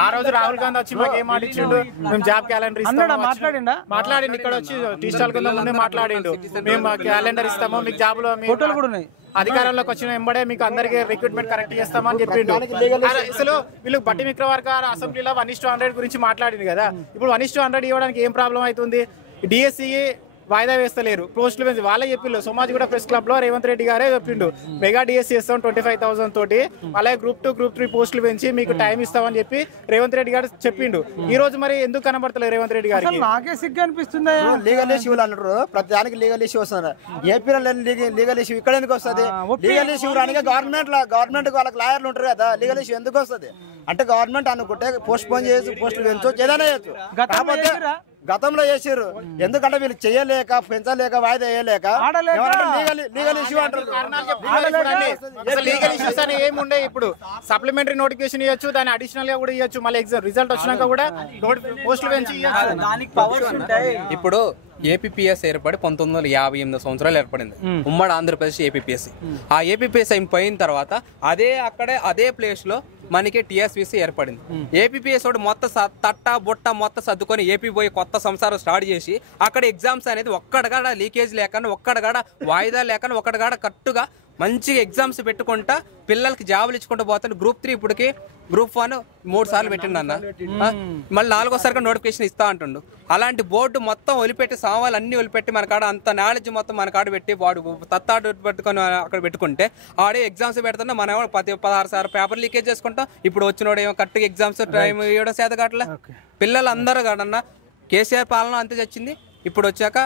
ఆ రోజు రాహుల్ గాంధీ వచ్చి మాకు ఏం మాట ఇచ్చిండు, మేము జాబ్ క్యాలెండర్ ఇస్తాము మాట్లాడిండు. ఇక్కడ వచ్చి టీ స్టాల్ కింద ముందే మాట్లాడిండు, మేము క్యాలెండర్ ఇస్తాము, మీకు జాబ్ లో అధికారంలోకి వచ్చిన వెంబడే మీకు అందరికి రిక్రూట్మెంట్ కరెక్ట్ చేస్తామని చెప్పిండు. అసలు వీళ్ళు బట్టి విక్రమార్క అసెంబ్లీలో 1:100 గురించి మాట్లాడింది కదా, ఇప్పుడు 1:100 ఇవ్వడానికి ఏం ప్రాబ్లం అవుతుంది? డిఎస్సి వాయిదా వేస్తలేరు, పోస్టులు పెంచి వాళ్ళే చెప్పిండు. సోమాజిగూడ ప్రెస్ క్లబ్ లో రేవంత్ రెడ్డి గారే చెప్పిండు మెగా డిఎస్సి ఇస్తాం 25,000 తోటి, అలాగే గ్రూప్ 2 గ్రూప్ 3 పోస్టులు పెంచి మీకు టైం ఇస్తామని చెప్పి రేవంత్ రెడ్డి గారు చెప్పిండు. ఈ రోజు మరి ఎందుకు కనబడతలేదు రేవంత్ రెడ్డి గారికి? నాకే సిగ్గు అనిపిస్తుంది. లీగల్ ఇష్యూలు అంటారు, ప్రతి దానికి లీగల్ ఇష్యూ వస్తుంది. ఏపీలో లీగల్ ఇష్యూ ఇక్కడ ఎందుకు వస్తుంది? లీగల్ ఇష్యూ రానికి గవర్నమెంట్ వాళ్ళకి లాయర్లు ఉంటారు కదా, లీగల్ ఇష్యూ ఎందుకు వస్తుంది అంటే గవర్నమెంట్ అనుకుంటే పోస్ట్ పోన్ చేయొచ్చు, పోస్టులు పెంచవచ్చు, ఏదైనా చేయొచ్చు. కాకపోతే గతంలో చేసారు, ఎందుకంటే వీళ్ళు చేయలేక పెంచలేక వాయిదా వేయలేక లీగల్ ఇష్యూ అంటారు. లీగల్ ఇష్యూస్ అని ఏముండే, ఇప్పుడు సప్లిమెంటరీ నోటిఫికేషన్ ఇవ్వచ్చు, దాన్ని అడిషనల్ గా కూడా ఇవ్వచ్చు, మళ్ళీ ఎగ్జామ్ రిజల్ట్ వచ్చినాక కూడా పోస్టులు పెంచి ఇప్పుడు ఏపీపీఎస్ ఏర్పడి 1958 సంవత్సరాలు ఏర్పడింది ఉమ్మడి ఆంధ్రప్రదేశ్ ఏపీపీఎస్. ఆ ఏపీపీఎస్ అయిపోయిన తర్వాత అదే ప్లేస్ లో మనకి టీఎస్పీసీ ఏర్పడింది. ఏపీపీఎస్ తోటి మొత్తం తట్ట బుట్ట మొత్తం సర్దుకొని ఏపీ పోయి కొత్త సంసారం స్టార్ట్ చేసి అక్కడ ఎగ్జామ్స్ అనేది ఒక్కడగాడ లీకేజ్ లేకుండా, ఒక్కడగాడ వాయిదా లేకుండా, ఒక్కడగాడ కట్టుగా మంచిగా ఎగ్జామ్స్ పెట్టుకుంటా పిల్లలకి జాబులు ఇచ్చుకుంటూ పోతాడు. గ్రూప్ 3 ఇప్పటికి గ్రూప్ 1 3 సార్లు పెట్టిండు అన్న, మళ్ళీ 4వ నోటిఫికేషన్ ఇస్తా అంటుండు. అలాంటి బోర్డు మొత్తం వదిలిపెట్టి సామాన్లు అన్ని వదిలిపెట్టి మన కాడ అంత నాలెడ్జ్ మొత్తం మన కాడ పెట్టి వాడు తత్తాడు పెట్టుకొని అక్కడ పెట్టుకుంటే ఆడే ఎగ్జామ్స్ పెడుతున్నా మనం 16 సార్లు పేపర్ లీకేజ్ చేసుకుంటాం. ఇప్పుడు వచ్చినోడు ఏమో కరెక్ట్గా ఎగ్జామ్స్ టైం ఇవ్వడం చేత కావట్లే. పిల్లలందరూ కాడన్నా కేసీఆర్ పాలన అంతే తెచ్చింది, ఇప్పుడు వచ్చాక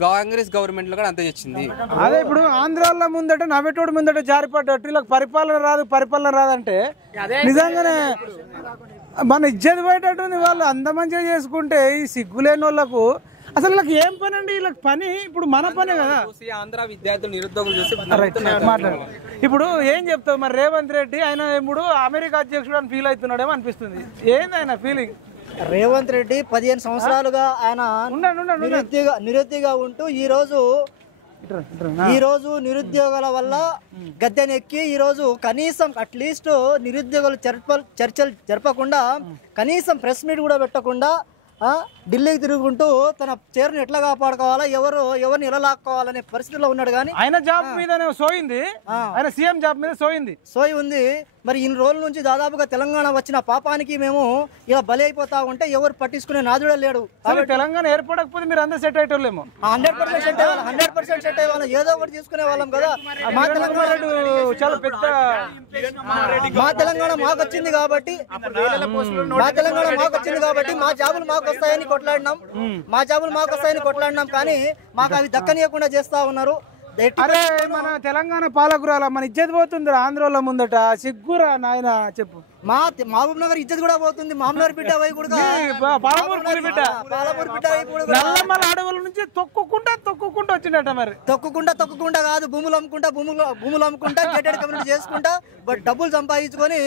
కాంగ్రెస్ గవర్నమెంట్ లో కూడా అంతే తెచ్చింది. అదే ఇప్పుడు ఆంధ్రాలో ముందట నవ్వేటోడు ముందట జారిపడ్డట్టు వీళ్ళకి పరిపాలన రాదంటే నిజంగానే మన ఇజ్జత్ పోయేటట్టుంది. వాళ్ళు అంత మంచిగా చేసుకుంటే ఈ సిగ్గులేని వాళ్ళకు అసలు వీళ్ళకి ఏం పని అండి? వీళ్ళకి పని ఇప్పుడు మన పనే కదా. ఆంధ్ర విద్యార్థులు నిరుద్యోగులు చూసి మాట్లాడు. ఇప్పుడు ఏం చెప్తావు మరి? రేవంత్ రెడ్డి ఆయన ఇప్పుడు అమెరికా అధ్యక్షుడు అని ఫీల్ అవుతున్నాడేమో అనిపిస్తుంది. ఏంది ఆయన ఫీలింగ్? రేవంత్ రెడ్డి 15 సంవత్సరాలుగా ఆయన నిరుద్యోగ ఉంటూ ఈ రోజు నిరుద్యోగుల వల్ల గద్దెనెక్కి ఈ రోజు కనీసం అట్లీస్ట్ నిరుద్యోగులు చర్చలు జరపకుండా కనీసం ప్రెస్ మీట్ కూడా పెట్టకుండా ఢిల్లీకి తిరుగుకుంటూ తన చైర్ను ఎట్లా కాపాడుకోవాలా, ఎవరిని ఎలా లాక్కోవాలనే పరిస్థితిలో ఉన్నాడు. కానీ ఆయన జాబ్ మీద సోయింది, ఆయన సీఎం జాబ్ మీద సోయి ఉంది. మరి ఇన్ని రోజుల నుంచి దాదాపుగా తెలంగాణ వచ్చిన పాపానికి మేము ఇలా బలి అయిపోతా ఉంటే ఎవరు పట్టించుకునే నాదుడే లేడు. తెలంగాణ ఏర్పడకపోతే మీరు అందరూ సెట్ అయ్యేటోళ్ళేమో. 100% సెట్ అయ్యేవాళ్ళం, ఏదో ఒకటి తీసుకునే వాళ్ళం కదా. మా తెలంగాణ మాకు వచ్చింది కాబట్టి మా జాబులు మాకు వస్తాయని కొట్లాడినాం, కానీ మాకు అవి దక్కనీయకుండా చేస్తా ఉన్నారు. అరే మన తెలంగాణ పాలకురాల మన ఇజ్జత్ పోతుంది ఆంధ్రలో ముందట. సిగ్గురా నాయన చెప్పు. మహబూబ్ నగర్ ఇజ్జత్ కూడా పోతుంది. మామూలు బిడ్డ పోయి కూడా పాలమూరు బిడ్డ నల్లమల అడవుల నుంచి తొక్కుకుంటూ వచ్చిందట. మరి తొక్కుకుంటా కాదు, భూములు అమ్ముకుంటా గేటెడ్ కమ్యూనిటీ చేసుకుంటా డబ్బులు సంపాదించుకొని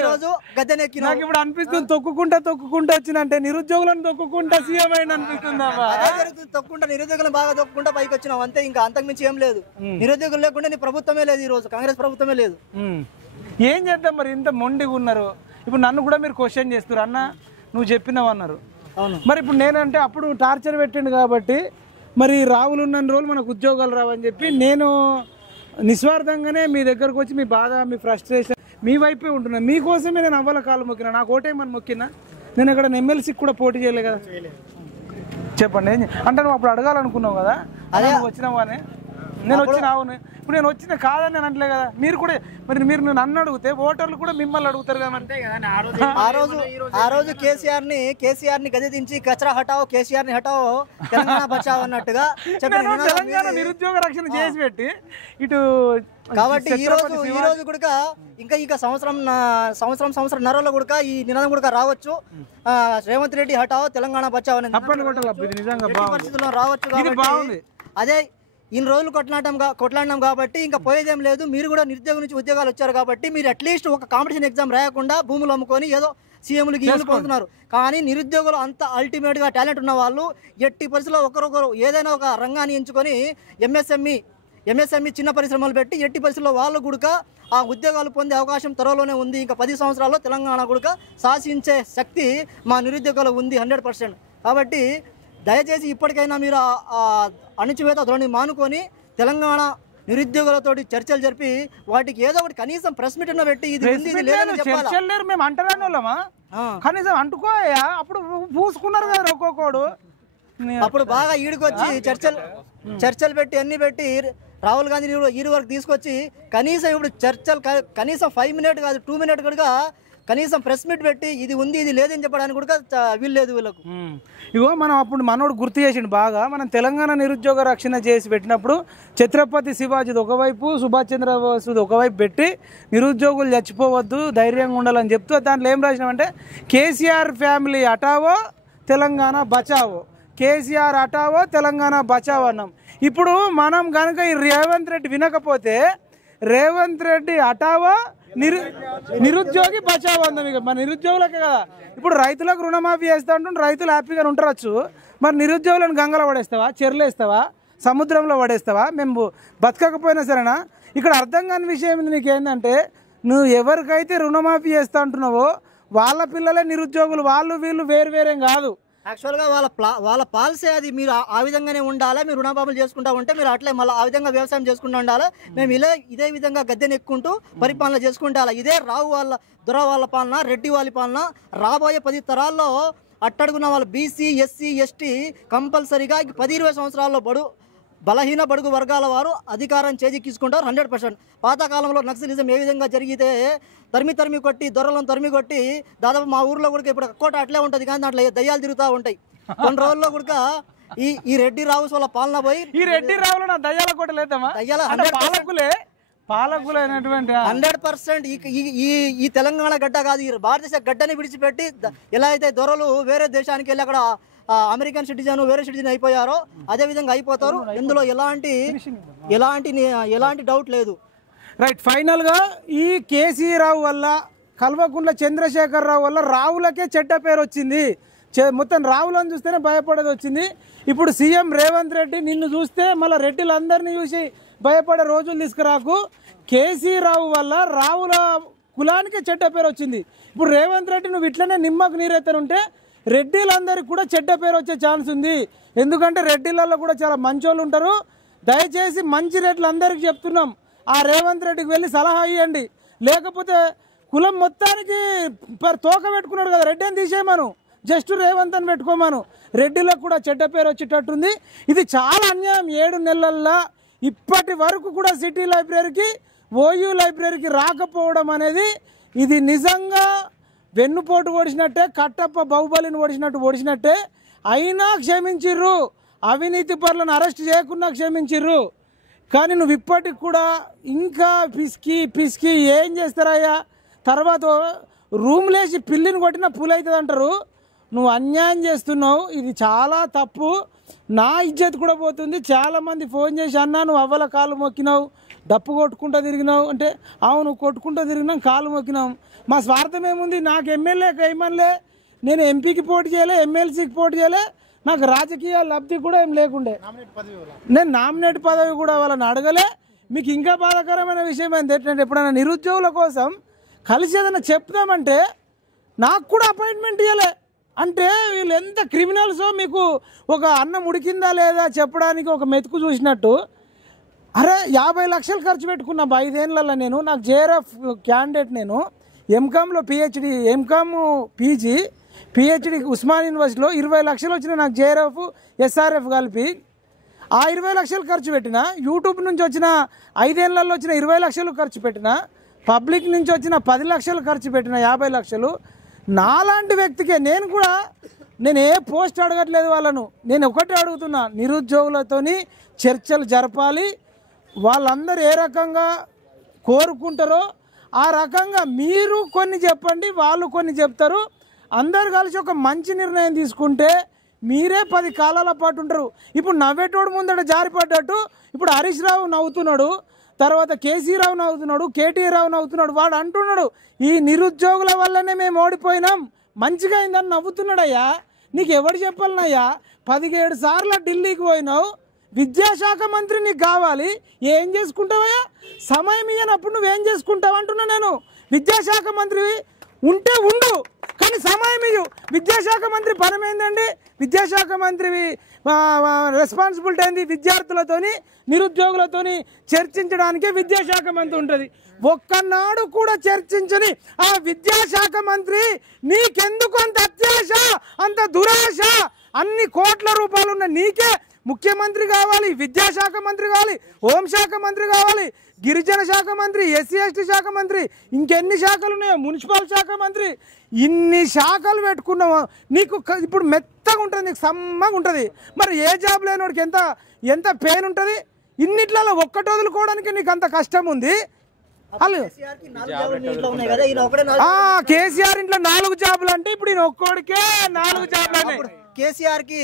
ఈ రోజు గద్దెనెక్కి. నాకు ఇప్పుడు అనిపిస్తుంది తొక్కుకుంటూ వచ్చినంటే నిరుద్యోగులను తొక్కుకుంటా సీఎం అయిన అనిపిస్తుందా? తొక్కుంటా నిరుద్యోగులను బాగా తొక్కుంటా పైకి వచ్చినావు అంతే, ఇంకా అంతకుమించి ఏం లేదు. నిరుద్యోగులు లేకుండా నీ ప్రభుత్వమే లేదు, ఈ రోజు కాంగ్రెస్ ప్రభుత్వమే లేదు. ఏం చేద్దాం మరి? ఇంత మొండిగా ఉన్నారు. ఇప్పుడు నన్ను కూడా మీరు క్వశ్చన్ చేస్తారు, అన్న నువ్వు చెప్పినావు అన్నారు. మరి ఇప్పుడు నేనంటే అప్పుడు టార్చర్ పెట్టిండు కాబట్టి మరి రావులు ఉన్న రోజులు మనకు ఉద్యోగాలు రావని చెప్పి నేను నిస్వార్థంగానే మీ దగ్గరకు వచ్చి మీ బాధ మీ ఫ్రస్ట్రేషన్ మీ వైపే ఉంటున్నా. మీకోసమే నేను అవ్వాల కాలు మొక్కినా, నాకు ఓటేమని మొక్కినా. నేను ఇక్కడ ఎమ్మెల్సీకి కూడా పోటీ చేయలే కదా. చెప్పండి అంటే నువ్వు అప్పుడు అడగాలనుకున్నావు కదా, అదే వచ్చినావు అని. నేను వచ్చినావును ఇప్పుడు నేను వచ్చిన కాదని నేను అంటలే కదా. మీరు కూడా మరి మీరు నన్ను అడిగితే ఓటర్లు కూడా మిమ్మల్ని అడుగుతారు కదా. ఆ రోజు కేసీఆర్ ని గది దించి కచరా హటావో, కేసీఆర్ ని హటావో, తెలంగాణ బచావో అన్నట్టుగా తెలంగాణ నిరుద్యోగ రక్షణ చేసి పెట్టి ఇటు. కాబట్టి ఈ రోజు కూడా ఇంకా సంవత్సరం నరలో కూడా ఈ నినాదం కూడా రావచ్చు. రేవంత్ రెడ్డి హటావో, తెలంగాణ బచావో పరిస్థితుల్లో రావచ్చు. కాబట్టి అదే ఇన్ని రోజులు కొట్లాడినాం కాబట్టి ఇంకా పోయేదేం లేదు. మీరు కూడా నిరుద్యోగం నుంచి ఉద్యోగాలు వచ్చారు కాబట్టి మీరు అట్లీస్ట్ ఒక కాంపిటీషన్ ఎగ్జామ్ రాయకుండా భూములు అమ్ముకొని ఏదో సీఎంలకి పొందుతున్నారు. కానీ నిరుద్యోగులు అంత అల్టిమేట్గా టాలెంట్ ఉన్న వాళ్ళు ఎట్టి పరిస్థితుల్లో ఒకరొకరు ఏదైనా ఒక రంగాన్ని ఎంచుకొని ఎంఎస్ఎంఈ చిన్న పరిశ్రమలు పెట్టి ఎట్టి పరిస్థితుల్లో వాళ్ళు కూడా ఆ ఉద్యోగాలు పొందే అవకాశం త్వరలోనే ఉంది. ఇంకా 10 సంవత్సరాల్లో తెలంగాణ కూడా శాసించే శక్తి మా నిరుద్యోగాలు ఉంది 100%. కాబట్టి దయచేసి ఇప్పటికైనా మీరు అణచివేత ధోరణి మానుకొని తెలంగాణ నిరుద్యోగులతో చర్చలు జరిపి వాటికి ఏదో ఒకటి కనీసం ప్రెస్ మీట్ పెట్టి ఇది చర్చలు మేము అంటరాని వాళ్ళమా? కనీసం అంటుకోయా అప్పుడు పూసుకున్నారు కదా ఒక్కొక్కడు. అప్పుడు బాగా ఈడుకొచ్చి చర్చలు పెట్టి అన్ని పెట్టి రాహుల్ గాంధీ ఈడు వరకు తీసుకొచ్చి కనీసం ఇప్పుడు చర్చలు కనీసం 5 మినిట్ కాదు 2 మినిట్ కూడా కనీసం ప్రెస్ మీట్ పెట్టి ఇది ఉంది ఇది లేదని చెప్పడానికి కూడా వీల్లేదు వీళ్ళకు. ఇగో మనం అప్పుడు మనోడు గుర్తు చేసిండు బాగా. మనం తెలంగాణ నిరుద్యోగ రక్షణ చేసి పెట్టినప్పుడు ఛత్రపతి శివాజీది ఒకవైపు, సుభాష్ చంద్రబోస్ది ఒకవైపు పెట్టి నిరుద్యోగులు చచ్చిపోవద్దు ధైర్యంగా ఉండాలని చెప్తూ దాంట్లో ఏం రాసినామంటే కేసీఆర్ ఫ్యామిలీ హటావో తెలంగాణ బచావో, కేసీఆర్ హటావో తెలంగాణ బచావో అన్నాం. ఇప్పుడు మనం కనుక ఈ రేవంత్ రెడ్డి వినకపోతే రేవంత్ రెడ్డి హటావో నిరుద్యోగి బచావో అందాం. ఇక మన నిరుద్యోగులకే కదా. ఇప్పుడు రైతులకు రుణమాఫీ చేస్తా ఉంటుంటే రైతులు హ్యాపీగా ఉంటారచ్చు. మరి నిరుద్యోగులను గంగలో పడేస్తావా, చెర్లు వేస్తావా, సముద్రంలో పడేస్తావా? మేము బతకకపోయినా సరేనా? ఇక్కడ అర్థం కాని విషయం నీకేంటంటే నువ్వు ఎవరికైతే రుణమాఫీ చేస్తా అంటున్నావో వాళ్ళ పిల్లలే నిరుద్యోగులు, వాళ్ళు వీళ్ళు వేరేం కాదు. యాక్చువల్గా వాళ్ళ పాలసీ అది. మీరు ఆ విధంగానే ఉండాలి, మీరు రుణమాఫీలు చేసుకుంటా ఉంటే మీరు అట్లే మళ్ళీ ఆ విధంగా వ్యవసాయం చేసుకుంటూ ఉండాలి. మేము ఇదే విధంగా గద్దెనెక్కుంటూ పరిపాలన చేసుకుంటాలి. ఇదే దొర వాళ్ళ పాలన, రెడ్డి వాళ్ళ పాలన. రాబోయే 10 తరాల్లో అట్టడుగున్న వాళ్ళు బీసీ, ఎస్సీ, ఎస్టీ కంపల్సరీగా 10-20 సంవత్సరాల్లో బలహీన బడుగు వర్గాల వారు అధికారం చేజిక్కించుకుంటారు 100%. పాతకాలంలో నక్సలిజం ఏ విధంగా జరిగితే తరిమి కొట్టి దొరలను తరిమి కొట్టి దాదాపు మా ఊర్లో కూడా ఇప్పుడు కోట అట్లే ఉంటుంది, కానీ దాంట్లో దయ్యాలు తిరుగుతూ ఉంటాయి. కొన్ని రోజుల్లో కూడా ఈ రెడ్డి రావుస్ వాళ్ళ పాలన పోయి ఈ రెడ్డి రావులు నా దయ్యాల కోట లేదమ్మా, పాలకులైనటువంటి 100%. ఈ తెలంగాణ గడ్డ కాదు, ఈ భారతదేశ గడ్డని విడిచిపెట్టి ఎలా అయితే దొరలు వేరే దేశానికి వెళ్ళి అక్కడ అమెరికన్ సిటిజన్ వేరే సిటిజన్ అయిపోయారో అదే విధంగా అయిపోతారు. ఇందులో ఎలాంటి డౌట్ లేదు. రైట్. ఫైనల్గా ఈ కేసీ రావు వల్ల, కల్వకుంట్ల చంద్రశేఖరరావు వల్ల రావులకే చెడ్డ పేరు వచ్చింది. మొత్తం రావులను చూస్తేనే భయపడేది వచ్చింది. ఇప్పుడు సీఎం రేవంత్ రెడ్డి నిన్ను చూస్తే మళ్ళీ రెడ్డిలందరినీ చూసి భయపడే రోజులు తీసుకురాకు. కేసీ రావు వల్ల రావుల కులానికి చెడ్డ పేరు వచ్చింది. ఇప్పుడు రేవంత్ రెడ్డి నువ్వు ఇట్లనే నిమ్మకు నీరెత్తనుంటే రెడ్డిలందరికీ కూడా చెడ్డ పేరు వచ్చే ఛాన్స్ ఉంది. ఎందుకంటే రెడ్డిలలో కూడా చాలా మంచోళ్ళు ఉంటారు. దయచేసి మంచి రెడ్లందరికీ చెప్తున్నాం, ఆ రేవంత్ రెడ్డికి వెళ్ళి సలహా ఇవ్వండి. లేకపోతే కులం మొత్తానికి తోక పెట్టుకున్నాడు కదా, రెడ్డి అని తీసేయమను, జస్ట్ రేవంత్ అని పెట్టుకోమను. రెడ్డిలకు కూడా చెడ్డ పేరు వచ్చేటట్టుంది. ఇది చాలా అన్యాయం. 7 నెలల్లో ఇప్పటి వరకు కూడా సిటీ లైబ్రరీకి, ఓయూ లైబ్రరీకి రాకపోవడం అనేది ఇది నిజంగా వెన్నుపోటు ఓడిచినట్టే, కట్టప్ప బాహుబలిని ఓడిచినట్టే. అయినా క్షమించిర్రు, అవినీతి పరులను అరెస్ట్ చేయకుండా క్షమించిర్రు. కానీ నువ్వు ఇప్పటికి కూడా ఇంకా పిసికి ఏం చేస్తారయ్యా? తర్వాత రూమ్లేసి పిల్లిని కొట్టిన పూలు అవుతుంది అంటారు. నువ్వు అన్యాయం చేస్తున్నావు, ఇది చాలా తప్పు. నా ఇజ్జత్ కూడా పోతుంది. చాలామంది ఫోన్ చేసి అన్నా నువ్వు అవ్వల కాలు మొక్కినావు, డప్పు కొట్టుకుంటూ తిరిగినావు అంటే అవును కొట్టుకుంటూ తిరిగినాం, కాలు మొక్కినాం. మా స్వార్థం ఏముంది? నాకు ఎమ్మెల్యే ఏమనలే, నేను ఎంపీకి పోటీ చేయలే, ఎమ్మెల్సీకి పోటీ చేయలే, నాకు రాజకీయ లబ్ధి కూడా ఏం లేకుండే, నేను నామినేట్ పదవి కూడా వాళ్ళని అడగలే. మీకు ఇంకా బాధాకరమైన విషయం ఏంటంటే ఎప్పుడైనా నిరుద్యోగుల కోసం కలిసి ఏదైనా చెప్దామంటే నాకు కూడా అపాయింట్మెంట్ ఇవ్వలే. అంటే వీళ్ళు ఎంత క్రిమినల్సో మీకు ఒక అన్నం ఉడికిందా లేదా చెప్పడానికి ఒక మెతుకు చూసినట్టు. అరే 50 లక్షలు ఖర్చు పెట్టుకున్నా 5 ఏళ్ళల్లో నేను. నాకు జేఆర్ఎఫ్ క్యాండిడేట్, నేను ఎంకామ్లో PhD, MCom PG, PhD Osman యూనివర్సిటీలో 20 లక్షలు వచ్చిన నాకు జేఆర్ఎఫ్ ఎస్ఆర్ఎఫ్ కలిపి. ఆ 20 లక్షలు ఖర్చు పెట్టిన, యూట్యూబ్ నుంచి వచ్చిన 5 ఏళ్లలో వచ్చిన 20 లక్షలు ఖర్చు పెట్టిన, పబ్లిక్ నుంచి వచ్చిన 10 లక్షలు ఖర్చు పెట్టిన, 50 లక్షలు. నాలాంటి వ్యక్తికే నేను ఏ పోస్ట్ అడగట్లేదు వాళ్ళను. నేను ఒకటే అడుగుతున్నా, నిరుద్యోగులతోని చర్చలు జరపాలి. వాళ్ళందరూ ఏ రకంగా కోరుకుంటారో ఆ రకంగా మీరు కొన్ని చెప్పండి, వాళ్ళు కొన్ని చెప్తారు. అందరు కలిసి ఒక మంచి నిర్ణయం తీసుకుంటే మీరే 10 కాలాల పాటు ఉంటారు. ఇప్పుడు నవ్వేటోడు ముందట జారిపడ్డట్టు ఇప్పుడు హరీష్ రావు నవ్వుతున్నాడు, తర్వాత కేసీ రావు నవ్వుతున్నాడు, కేటీ రావు నవ్వుతున్నాడు. వాడు అంటున్నాడు ఈ నిరుద్యోగుల వల్లనే మేము ఓడిపోయినాం, మంచిగా అయిందని నవ్వుతున్నాడయ్యా. నీకు ఎవడు చెప్పాలనయ్యా? 17 సార్లు ఢిల్లీకి పోయినావు, విద్యాశాఖ మంత్రి నీకు కావాలి, ఏం చేసుకుంటావయ్యా? సమయం ఇయ్యనప్పుడు నువ్వేం చేసుకుంటావు అంటున్నా నేను. విద్యాశాఖ మంత్రి ఉంటే ఉండు, కానీ సమయం ఇయ్యు. విద్యాశాఖ మంత్రి పరం ఏందండి? విద్యాశాఖ మంత్రి రెస్పాన్సిబిలిటీ ఏంది? విద్యార్థులతోని నిరుద్యోగులతోని చర్చించడానికే విద్యాశాఖ మంత్రి ఉంటుంది. ఒక్కనాడు కూడా చర్చించని ఆ విద్యాశాఖ మంత్రి నీకెందుకు అంత అత్యాశ, అంత దురాశ? అన్ని కోట్ల రూపాయలు ఉన్న నీకే ముఖ్యమంత్రి కావాలి, విద్యాశాఖ మంత్రి కావాలి, హోంశాఖ మంత్రి కావాలి, గిరిజన శాఖ మంత్రి, ఎస్సీ ఎస్టీ శాఖ మంత్రి, ఇంకెన్ని శాఖలు ఉన్నాయో, మున్సిపల్ శాఖ మంత్రి. ఇన్ని శాఖలు పెట్టుకున్నావు, నీకు ఇప్పుడు మెత్తగా ఉంటుంది, నీకు సమ్మగా ఉంటుంది. మరి ఏ జాబ్ లేనివాడికి ఎంత పెయిన్ ఉంటుంది? ఇన్నిట్లలో ఒక్కటి వదులుకోవడానికి నీకు అంత కష్టం ఉంది. కేసీఆర్ ఇంట్లో 4 జాబులు అంటే ఇప్పుడు ఈయన ఒక్కోడికే 4 జాబులు. కేసీఆర్ కి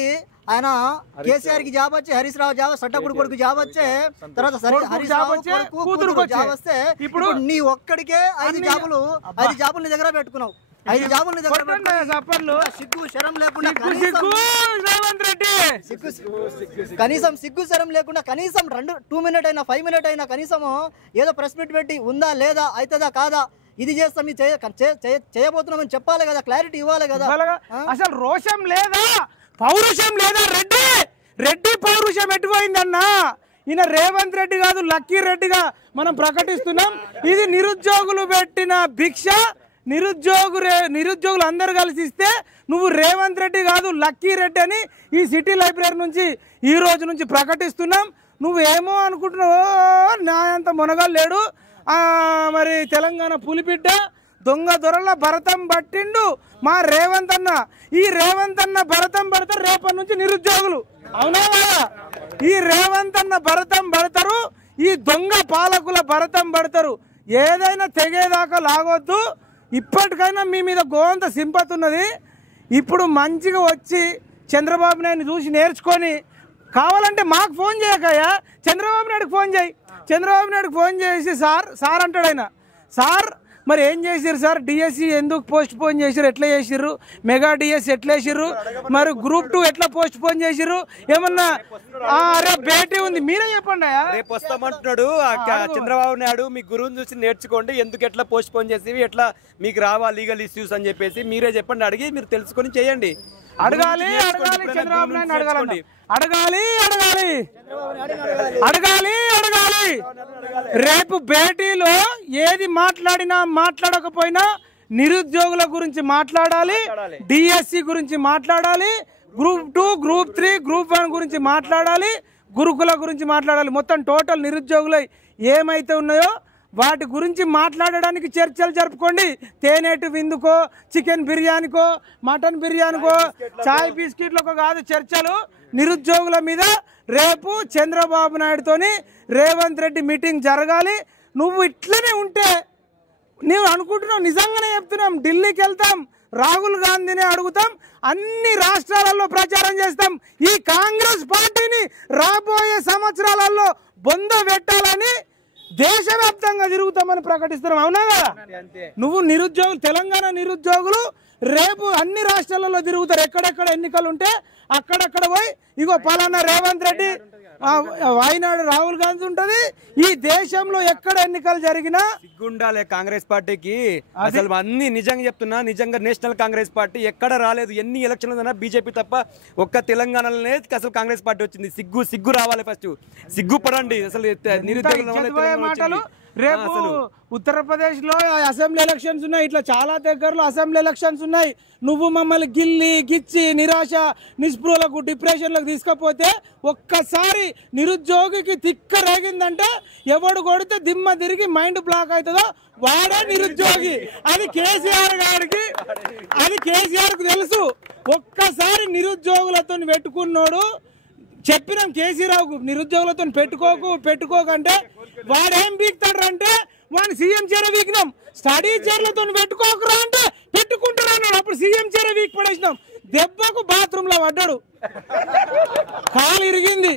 జాబ్ వచ్చే, హరీష్ రావు జాబ్, సట్టకుడు కొడుకు జాబ్ వచ్చే, తర్వాత హరీష్ రావు కూతురు జాబ్ వస్తే ఇప్పుడు నీ ఒక్కడికే 5 జాబులు నీ దగ్గర పెట్టుకున్నావు. 5 జాబులు నీ దగ్గర సిగ్గు శరం లేకుండా కనీసం సిగ్గు శరం లేకుండా కనీసం 2 మినిట్ అయినా 5 మినిట్ అయినా కనీసం ఏదో ప్రెస్ మీట్ పెట్టి ఉందా లేదా, అవుతుందా కాదా, ఇది చేస్తాం చేయబోతున్నామని చెప్పాలి కదా, క్లారిటీ ఇవ్వాలి కదా. అసలు రోషం లేదా, పౌరుషం లేదా? రెడ్డి పౌరుషం ఎటుపోయిందన్నా? ఈయన రేవంత్ రెడ్డి కాదు, లక్కీ రెడ్డిగా మనం ప్రకటిస్తున్నాం. ఇది నిరుద్యోగులు పెట్టిన భిక్ష. నిరుద్యోగులు అందరు కలిసి ఇస్తే నువ్వు రేవంత్ రెడ్డి కాదు, లక్కీ రెడ్డి అని ఈ సిటీ లైబ్రరీ నుంచి ఈ రోజు నుంచి ప్రకటిస్తున్నాం. నువ్వేమో అనుకుంటున్నావు నా అంత మునగాలు లేడు, మరి తెలంగాణ పులిబిడ్డ దొంగ దొరల భరతం పట్టిండు మా రేవంత్ అన్న. ఈ రేవంత్ అన్న భరతం పడతారు రేపటి నుంచి నిరుద్యోగులు, అవునా? ఈ రేవంత్ అన్న భరతం పడతారు, ఈ దొంగ పాలకుల భరతం పడతారు. ఏదైనా తెగేదాకా లాగొద్దు. ఇప్పటికైనా మీ మీద గోంత సింపతి ఉన్నది. ఇప్పుడు మంచిగా వచ్చి చంద్రబాబు నాయుడిని చూసి నేర్చుకొని, కావాలంటే మాకు ఫోన్ చేయకయ్యా, చంద్రబాబు నాయుడుకి ఫోన్ చేయి. చంద్రబాబు నాయుడుకి ఫోన్ చేసి సార్ అంటాడు ఆయన, సార్ మరి ఏం చేసిర్రు సార్, డిఎస్సి ఎందుకు పోస్ట్ పోన్ చేసిర్రు, ఎట్లా చేసిర్రు, మెగా డిఎస్సి ఎట్లా చేసిర్రు, మరి గ్రూప్ 2 ఎట్లా పోస్ట్ పోన్ చేసిర్రు, ఏమన్నా అరే భేటీ ఉంది మీరే చెప్పండి. రేపు వస్తామంటున్నాడు చంద్రబాబు నాయుడు, మీ గురువుని చూసి నేర్చుకోండి, ఎందుకు ఎట్లా పోస్ట్ పోన్ చేసి ఎట్లా మీకు రావా లీగల్ ఇష్యూస్ అని చెప్పేసి మీరే చెప్పండి, అడిగి మీరు తెలుసుకొని చేయండి. అడగాలి చంద్రబాబు నాయుడు అడగాలి. రేపు భేటీలో ఏది మాట్లాడినా మాట్లాడకపోయినా నిరుద్యోగుల గురించి మాట్లాడాలి, డిఎస్సి గురించి మాట్లాడాలి, గ్రూప్ 2, గ్రూప్ 3, గ్రూప్ 1 గురించి మాట్లాడాలి, గురుకుల గురించి మాట్లాడాలి. మొత్తం టోటల్ నిరుద్యోగులు ఏమైతే ఉన్నాయో వాటి గురించి మాట్లాడడానికి చర్చలు జరుపుకోండి. తేనేటి విందుకో, చికెన్ బిర్యానీకో, మటన్ బిర్యానీకో, చాయ్ బిస్కెట్లకో కాదు చర్చలు. నిరుద్యోగుల మీద రేపు చంద్రబాబు నాయుడుతోని రేవంత్ రెడ్డి మీటింగ్ జరగాలి. నువ్వు ఇట్లనే ఉంటే నేను అనుకుంటున్నాం, నిజంగానే చెప్తున్నాం, ఢిల్లీకి వెళ్తాం, రాహుల్ గాంధీని అడుగుతాం, అన్ని రాష్ట్రాలలో ప్రచారం చేస్తాం. ఈ కాంగ్రెస్ పార్టీని రాబోయే సంవత్సరాలలో బొంద పెట్టాలని దేశవ్యాప్తంగా తిరుగుతామని ప్రకటిస్తున్నాం. అవునా కదా? నువ్వు నిరుద్యోగులు, తెలంగాణ నిరుద్యోగులు రేపు అన్ని రాష్ట్రాలలో తిరుగుతారు. ఎక్కడెక్కడ ఎన్నికలు ఉంటే అక్కడక్కడ పోయి ఇగో పలానా రేవంత్ రెడ్డి, వాయినాడు రాహుల్ గాంధీ ఉంటది. ఈ దేశంలో ఎక్కడ ఎన్నికలు జరిగినా సిగ్గుండాలి కాంగ్రెస్ పార్టీకి. అసలు అన్ని నిజంగా చెప్తున్నా, నిజంగా నేషనల్ కాంగ్రెస్ పార్టీ ఎక్కడ రాలేదు. ఎన్ని ఎలక్షన్లు బీజేపీ తప్ప ఒక్క తెలంగాణలోనే అసలు కాంగ్రెస్ పార్టీ వచ్చింది. సిగ్గు రావాలి. ఫస్ట్ సిగ్గుపడండి. అసలు మాటలు రేపు ఉత్తరప్రదేశ్ లో అసెంబ్లీ ఎలక్షన్స్ ఉన్నాయి, ఇట్లా చాలా దగ్గరలో అసెంబ్లీ ఎలక్షన్స్ ఉన్నాయి. నువ్వు మమ్మల్ని గిల్లి గిచ్చి నిరాశ నిస్పృహలకు డిప్రెషన్లకు తీసుకపోతే ఒక్కసారి నిరుద్యోగికి తిక్క రేగిందంటే ఎవడు కొడితే దిమ్మ తిరిగి మైండ్ బ్లాక్ అవుతుందో వాడే నిరుద్యోగి. అది కేసీఆర్ గారికి, అది కేసీఆర్ కు తెలుసు. ఒక్కసారి నిరుద్యోగులతో పెట్టుకున్నాడు. చెప్పినాం కేసీరావుకు, నిరుద్యోగులతో పెట్టుకోకంటే వాడేం బీక్తాడు అంటే వాడిని సీఎం చీర వీకినాం. స్టడీ చీరలతో పెట్టుకోకరా అంటే పెట్టుకుంటాడు అన్నాడు. అప్పుడు సీఎం చీర వీక్ పడేసినాం. దెబ్బకు బాత్రూమ్ లో పడ్డాడు, కాలు ఇరిగింది.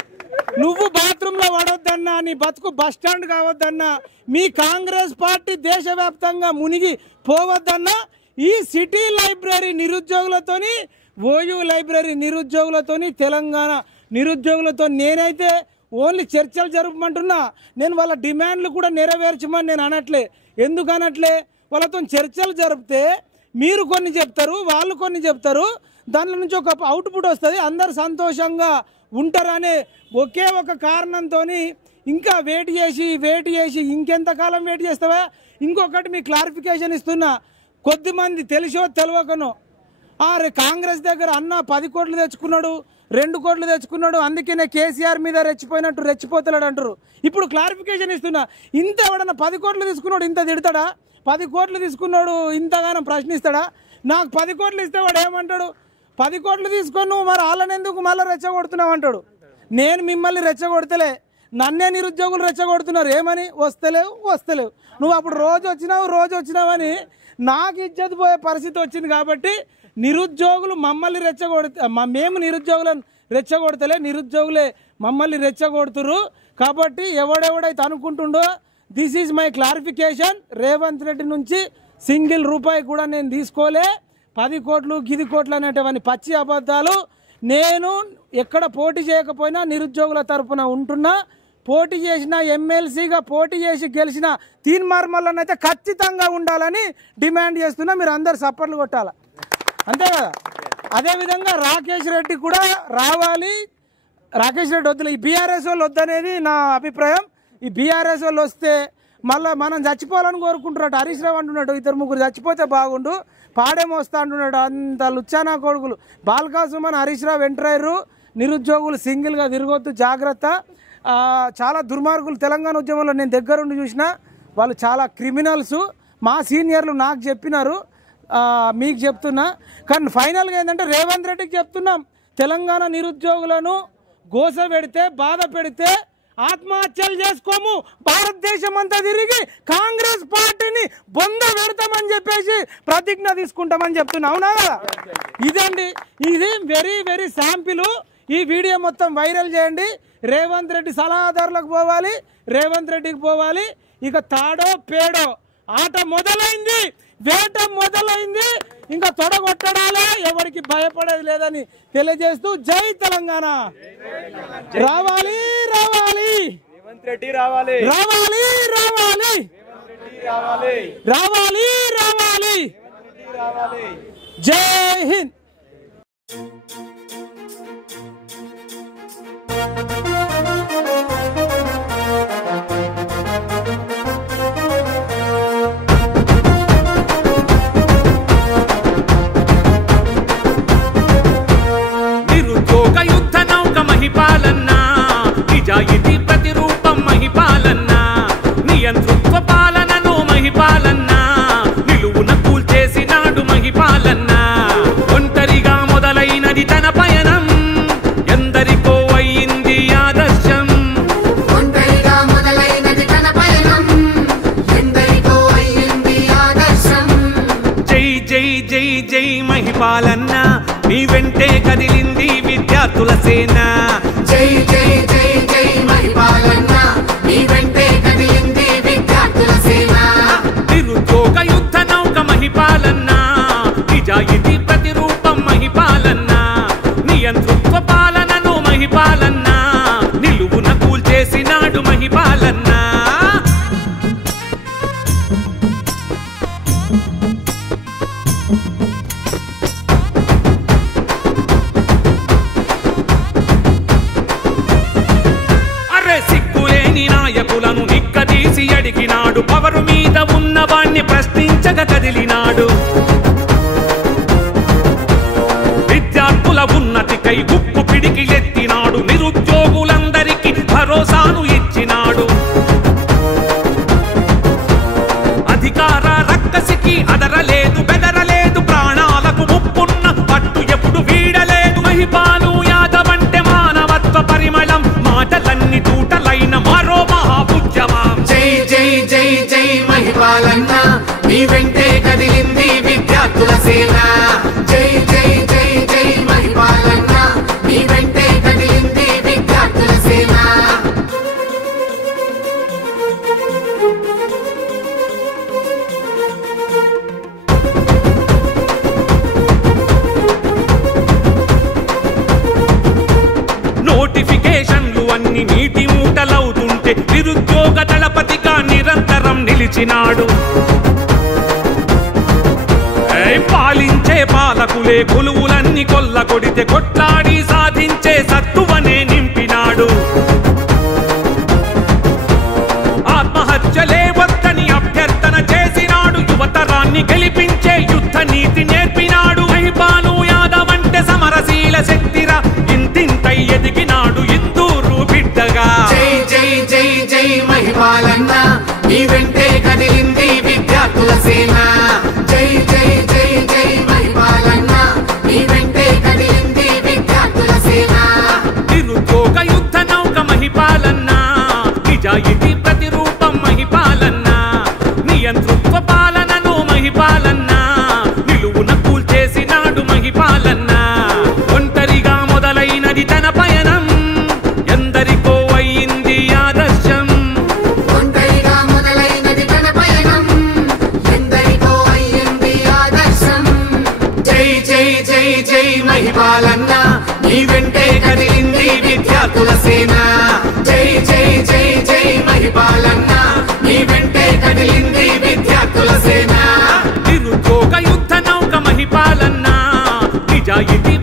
నువ్వు బాత్రూమ్ లో పడొద్దన్నా, నీ బతుకు బస్ స్టాండ్ కావద్దన్నా, మీ కాంగ్రెస్ పార్టీ దేశవ్యాప్తంగా మునిగి పోవద్దన్నా, ఈ సిటీ లైబ్రరీ నిరుద్యోగులతోని, ఓయూ లైబ్రరీ నిరుద్యోగులతోని, తెలంగాణ నిరుద్యోగులతో నేనైతే ఓన్లీ చర్చలు జరపమంటున్నా. నేను వాళ్ళ డిమాండ్లు కూడా నెరవేర్చమని నేను అనట్లే. ఎందుకు అనట్లే? వాళ్ళతో చర్చలు జరిపితే మీరు కొన్ని చెప్తారు, వాళ్ళు కొన్ని చెప్తారు, దానిలో నుంచి ఒక అవుట్పుట్ వస్తుంది, అందరు సంతోషంగా ఉంటారనే ఒకే ఒక కారణంతో ఇంకా వెయిట్ చేసి ఇంకెంతకాలం వెయిట్ చేస్తావా? ఇంకొకటి మీ క్లారిఫికేషన్ ఇస్తున్నా. కొద్దిమంది తెలిసో తెలియకనో కాంగ్రెస్ దగ్గర అన్న 10 కోట్లు తెచ్చుకున్నాడు, 2 కోట్లు తెచ్చుకున్నాడు, అందుకనే కేసీఆర్ మీద రెచ్చిపోయినట్టు రెచ్చిపోతలేడు అంటారు. ఇప్పుడు క్లారిఫికేషన్ ఇస్తున్నా. ఇంత ఎవడన్నా 10 కోట్లు తీసుకున్నాడు ఇంత తిడతాడా? 10 కోట్లు తీసుకున్నాడు ఇంతగానో ప్రశ్నిస్తాడా? నాకు 10 కోట్లు ఇస్తే వాడు ఏమంటాడు? 10 కోట్లు తీసుకొని నువ్వు మరి వాళ్ళని ఎందుకు మళ్ళీ రెచ్చగొడుతున్నావు అంటాడు. నేను మిమ్మల్ని రెచ్చగొడతలే, నన్నే నిరుద్యోగులు రెచ్చగొడుతున్నారు. ఏమని? వస్తలేవు. నువ్వు అప్పుడు రోజు వచ్చినావని నాకు ఇజ్జత్ పోయే పరిస్థితి వచ్చింది. కాబట్టి నిరుద్యోగులు మమ్మల్ని మేము నిరుద్యోగులను రెచ్చగొడతలే, నిరుద్యోగులే మమ్మల్ని రెచ్చగొడుతురు. కాబట్టి ఎవడెవడైతే అనుకుంటుండో, this is my clarification. Revanth Reddy నుంచి సింగిల్ రూపాయి కూడా నేను తీసుకోలే. 10 కోట్లు గిది కోట్లు అనేటువంటి పచ్చి అబద్ధాలు. నేను ఎక్కడ పోటీ చేయకపోయినా నిరుద్యోగుల తరఫున ఉంటున్నా. పోటీ చేసిన ఎమ్మెల్సీగా పోటీ చేసి గెలిచిన తీన్మార్మల్లోనైతే ఖచ్చితంగా ఉండాలని డిమాండ్ చేస్తున్నా. మీరు అందరు సపోర్ట్లు కొట్టాలి, అంతే కదా? అదేవిధంగా రాకేష్ రెడ్డి కూడా రావాలి. రాకేష్ రెడ్డి వద్దులే, ఈ బీఆర్ఎస్ వాళ్ళు వద్దనేది నా అభిప్రాయం. ఈ బీఆర్ఎస్ వాళ్ళు వస్తే మళ్ళీ మనం చచ్చిపోవాలని కోరుకుంటున్నాడు. హరీష్ రావు అంటున్నాడు 2-3 చచ్చిపోతే బాగుండు, పాడేమో వస్తా అంటున్నాడు. అంత లుచ్చానా కొడుకులు బాల్కాసుమని హరీష్ రావు ఎంటర్ అయ్యారు. నిరుద్యోగులు సింగిల్గా తిరగొద్దు, జాగ్రత్త. చాలా దుర్మార్గులు తెలంగాణ ఉద్యమంలో నేను దగ్గరుండి చూసిన. వాళ్ళు చాలా క్రిమినల్స్. మా సీనియర్లు నాకు చెప్పినారు, మీకు చెప్తున్నా. కానీ ఫైనల్గా ఏంటంటే రేవంత్ రెడ్డికి చెప్తున్నాం, తెలంగాణ నిరుద్యోగులను గోస పెడితే, బాధ పెడితే ఆత్మహత్యలు చేసుకోము, భారతదేశం అంతా తిరిగి కాంగ్రెస్ పార్టీని బొంద పెడతామని చెప్పేసి ప్రతిజ్ఞ తీసుకుంటామని చెప్తున్నా. అవునా కదా? ఇదండి, ఇది వెరీ వెరీ శాంపిల్. ఈ వీడియో మొత్తం వైరల్ చేయండి. రేవంత్ రెడ్డి సలహాదారులకు పోవాలి, రేవంత్ రెడ్డికి పోవాలి. ఇక తాడో పేడో ఆట మొదలైంది, వేట మొదలైంది. ఇంకా తొడగొట్టడాలే, ఎవరికి భయపడేది లేదని తెలియజేస్తూ జై తెలంగాణ. రావాలి రావాలి రేవంత్ రెడ్డి రావాలి, రావాలి రావాలి రావాలి రావాలి. జై హింద్. నిరుద్యోగ యుద్ధ నౌక మహిపాలన్న, నిజాయితీ ప్రతిరూపం మహిపాలన్న, నియంతృత్వ పాలనను మహిపాలన్న, నిలువున కూల్చేసినాడు మహిపాలన్న. ఒంటరిగా మొదలైనది తన పయనం, ఎందరికో అయ్యింది మహిపాలన్న నీ వెంటే కదిలింది విద్యార్థుల సేన జై జై జై జై మహిపాలన్న నీ వెంటే కదిలింది విద్యార్థుల సేన నిరుద్యోగ యుద్ధ నౌక మహిపాలన్న నిజాయితీ ప్రతిరూపం మహిపాలన్న నియంతృత్వ పాలనను మహిపాలన్న నిలువున కూల్చేసినాడు మహిపాలన్న నాయకులను నిక్కదీసి అడిగినాడు పవరు మీద ఉన్నవాణ్ణి ప్రశ్నించక కదిలినాడు విద్యార్థుల ఉన్నతికై ఉప్పు పిడికిలెత్తినాడు నిరుద్యోగులందరికీ భరోసాను ఇచ్చినాడు అధికార రక్కసికి అదరలేదు బెదరలేదు ప్రాణాలకు ముప్పున్న పట్టు ఎప్పుడు వీడలేదు మహిపాలు యాదవ్ అంటే మానవత్వ పరిమళం మాటలన్నీ తూటలైన మరో మహాపుజ్యమం జై జై జై జై మహిపాలన్న నీ వెంటే కదిలింది విద్యార్థుల సేన జై జై జై జై మహిపాలన్న నీ వెంటే కదిలింది విద్యార్థుల సేన నోటిఫికేషన్లు అన్ని నీటి మూటలవుతుంటే నిరుద్యోగ దళపతిగా నిరంతరం నిలిచినాడు పాలించే పాలకులే కొలువులన్నీ కొల్లగొడితే కొట్లాడి సాధించే సత్తువనే నింపినాడు ఆత్మహత్యలే వద్దని అభ్యర్థన చేసినాడు యువతరాన్ని గెలిపించే యుద్ధ నీతి నేర్పినాడు మహిపాలు యాదవ్ అంటే సమరశీల శక్తిరా ఇంతింతై ఎదిగినాడు ఇందూరు బిడ్డగా జై జై జై జై మహిపాలన్న నీ వెంటే కదిలింది విద్యార్థుల సేన జై జై జై జై మహిపాలన్న నీ వెంటే కదిలింది విద్యార్థుల సేన నిరుద్యోగ యుద్ధ నౌక మహిపాలన్న నిజాయితీ ప్రతిరూపం మహిపాలన్న నియంతృత్వ పాలనను మహిపాలన్న నిలువున కూల్చేసినాడు మహిపాలన్న ఒంటరిగా మొదలైనది తన పయనం ఎందరికో అయ్యింది ఆదర్శం ఒంటరిగా మొదలైనది తన పయనం ఎందరికో అయ్యింది ఆదర్శం జై జై జై జై మహిపాలన్న నీ వెంటే కదిలింది విద్యార్థుల సేన జై జై జై జై మహిపాలన్న నీ వెంటే కదిలింది విద్యార్థుల సేన నిరుద్యోగ యుద్ధ నౌక మహిపాలన్న నిజాయితీ